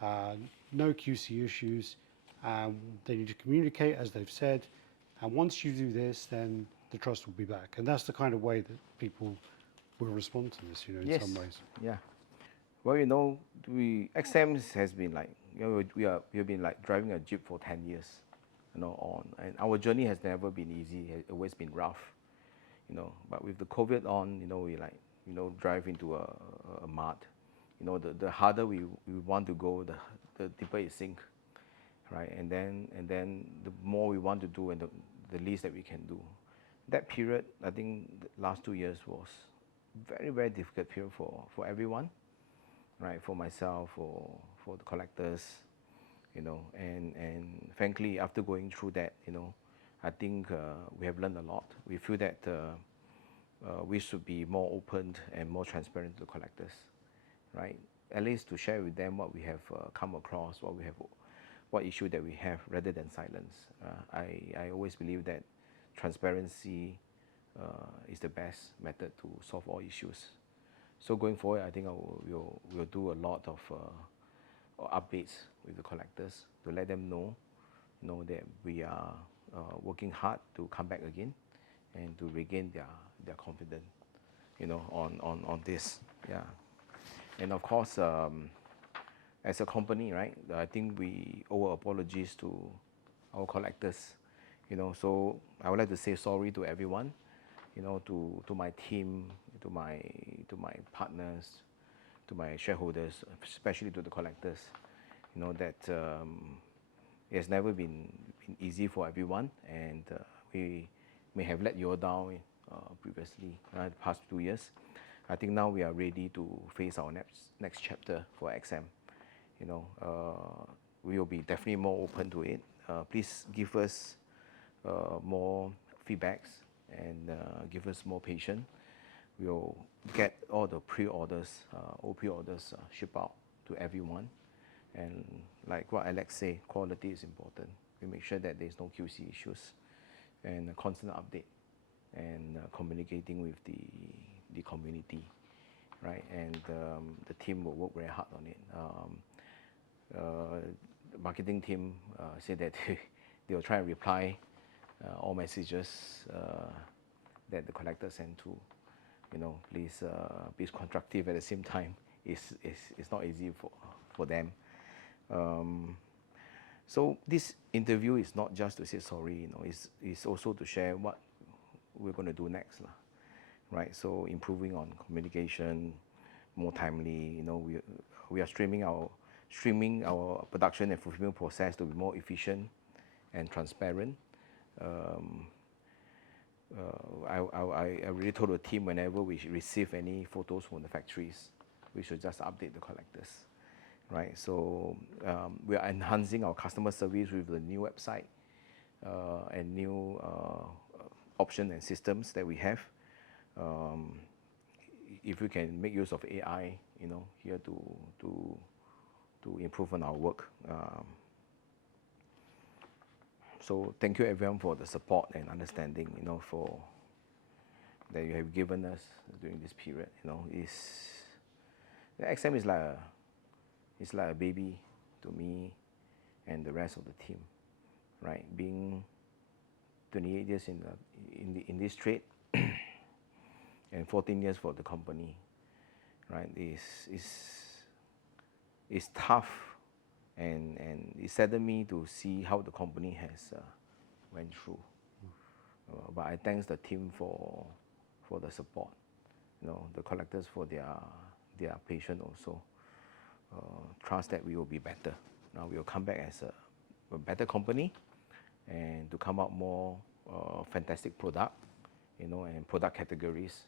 no QC issues. They need to communicate, as they've said. And once you do this, then the trust will be back. And that's the kind of way that people will respond to this, you know, in Yes. some ways. Yeah. Well, you know, XM has been like, you know, we have been like driving a Jeep for 10 years, you know, and our journey has never been easy. It's always been rough, you know. But with the COVID on, you know, we like, you know, drive into a mud. You know, the harder we want to go, the deeper it sink, right? And then the more we want to do, and the least that we can do. That period, I think, the last 2 years was very, very difficult period for everyone, right? For myself, for the collectors, you know, and frankly, after going through that, you know, I think we have learned a lot. We feel that we should be more open and more transparent to the collectors, right? At least to share with them what we have come across, what issue that we have, rather than silence. I always believe that transparency is the best method to solve all issues. So going forward, I think we'll do a lot of updates with the collectors to let them know that we are working hard to come back again and to regain their confidence, you know, on this. Yeah. And of course, as a company, right, I think we owe apologies to our collectors, you know. So I would like to say sorry to everyone, you know, to my team, to my partners, to my shareholders, especially to the collectors, you know, that it has never been easy for everyone, and we may have let you all down previously, the past 2 years. I think now we are ready to face our next chapter for XM. You know, we will be definitely more open to it. Please give us more feedbacks and give us more patience. We'll get all the pre-orders, all pre-orders shipped out to everyone. And like what Alex said, quality is important. We make sure that there's no QC issues, and a constant update, and communicating with the community, right? And the team will work very hard on it. The marketing team said that they will try and reply all messages that the collector sent to. You know, please be constructive at the same time. It's not easy for them. So this interview is not just to say sorry, you know, it's also to share what we're going to do next, right? So improving on communication, more timely. You know, we are streaming our production and fulfillment process to be more efficient and transparent. I really told the team, whenever we receive any photos from the factories, we should just update the collectors, right? So we are enhancing our customer service with the new website and new options and systems that we have. If we can make use of AI, you know, here to improve on our work. So thank you everyone for the support and understanding, you know, for that you have given us during this period. You know, the XM is like a baby to me and the rest of the team, right? Being 28 years in this trade and 14 years for the company, right? It's tough. And it saddened me to see how the company has went through. But I thank the team for the support. You know, the collectors for their patience also. Trust that we will be better. Now we will come back as a better company, and to come out more fantastic product, you know, and product categories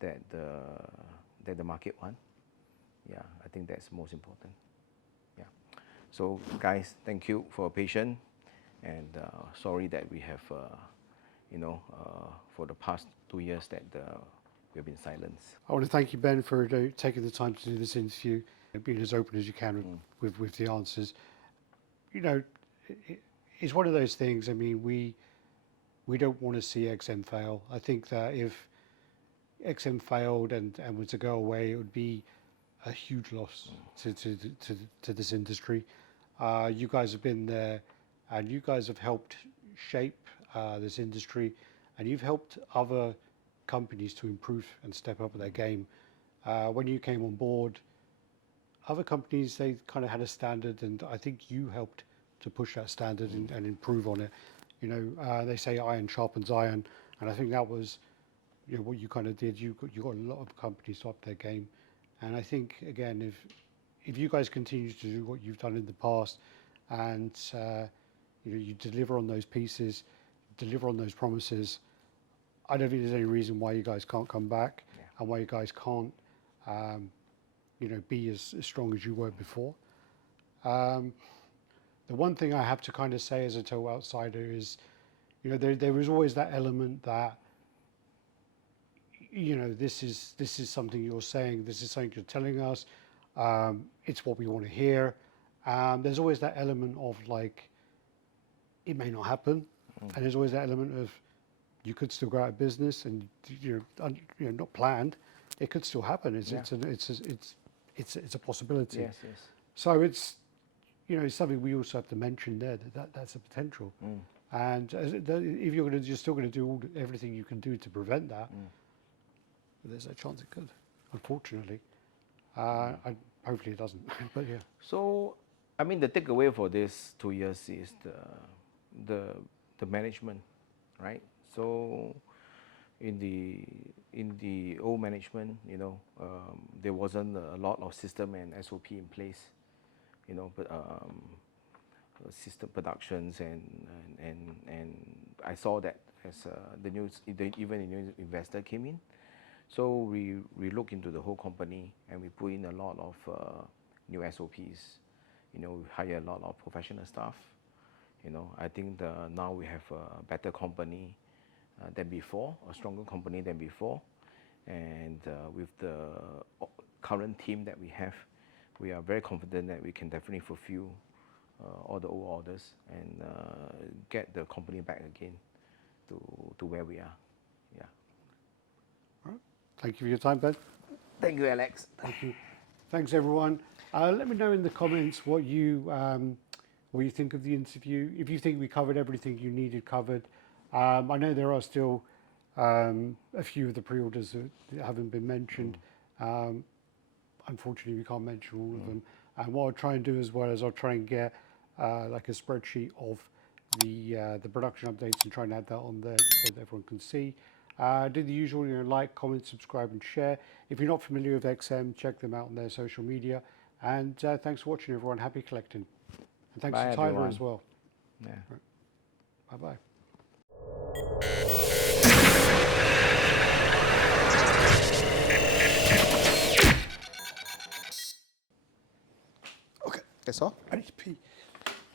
that the market want. Yeah, I think that's most important. Yeah. So guys, thank you for your patience, and sorry that we have, for the past 2 years that we've been silenced. I want to thank you, Ben, for taking the time to do this interview and being as open as you can with the answers. You know, it's one of those things. I mean, we don't want to see XM fail. I think that if XM failed and were to go away, it would be a huge loss to this industry. You guys have been there, and you guys have helped shape this industry, and you've helped other companies to improve and step up their game. When you came on board, other companies, they kind of had a standard, and I think you helped to push that standard and improve on it. You know, they say iron sharpens iron, and I think that was, you know, what you kind of did. You got a lot of companies to up their game, and I think again, if you guys continue to do what you've done in the past, and you know, you deliver on those pieces, deliver on those promises, I don't think there's any reason why you guys can't come back, and why you guys can't, you know, be as strong as you were before. The one thing I have to kind of say as a total outsider is, you know, there is always that element that, you know, this is something you're saying, this is something you're telling us, it's what we want to hear. There's always that element of like, it may not happen, and there's always that element of, you could still go out of business, and you know, not planned, it could still happen. It's a possibility. Yes, yes. So it's, you know, it's something we also have to mention there, that's a potential. And if you're still going to do everything you can do to prevent that, there's a chance it could, unfortunately. Hopefully it doesn't, but yeah. So, I mean, the takeaway for this 2 years is the management, right? So, in the old management, you know, there wasn't a lot of system and SOP in place, you know, but system productions and I saw that as even the new investor came in. So we look into the whole company, and we put in a lot of new SOPs. You know, we hire a lot of professional staff. You know, I think now we have a better company than before, a stronger company than before. And with the current team that we have, we are very confident that we can definitely fulfill all the old orders and get the company back again to where we are. Yeah. All right. Thank you for your time, Ben. Thank you, Alex. Thank you. Thanks, everyone. Let me know in the comments what you think of the interview. If you think we covered everything you needed covered. I know there are still a few of the pre-orders that haven't been mentioned. Unfortunately, we can't mention all of them. And what I'll try and do as well is I'll try and get like a spreadsheet of the production updates and try and add that on there so that everyone can see. Do the usual, you know, like, comment, subscribe, and share. If you're not familiar with XM, check them out on their social media. And thanks for watching, everyone. Happy collecting. And thanks to Tyler as well. Yeah. Right. Bye-bye. Okay, that's all. I need to pee.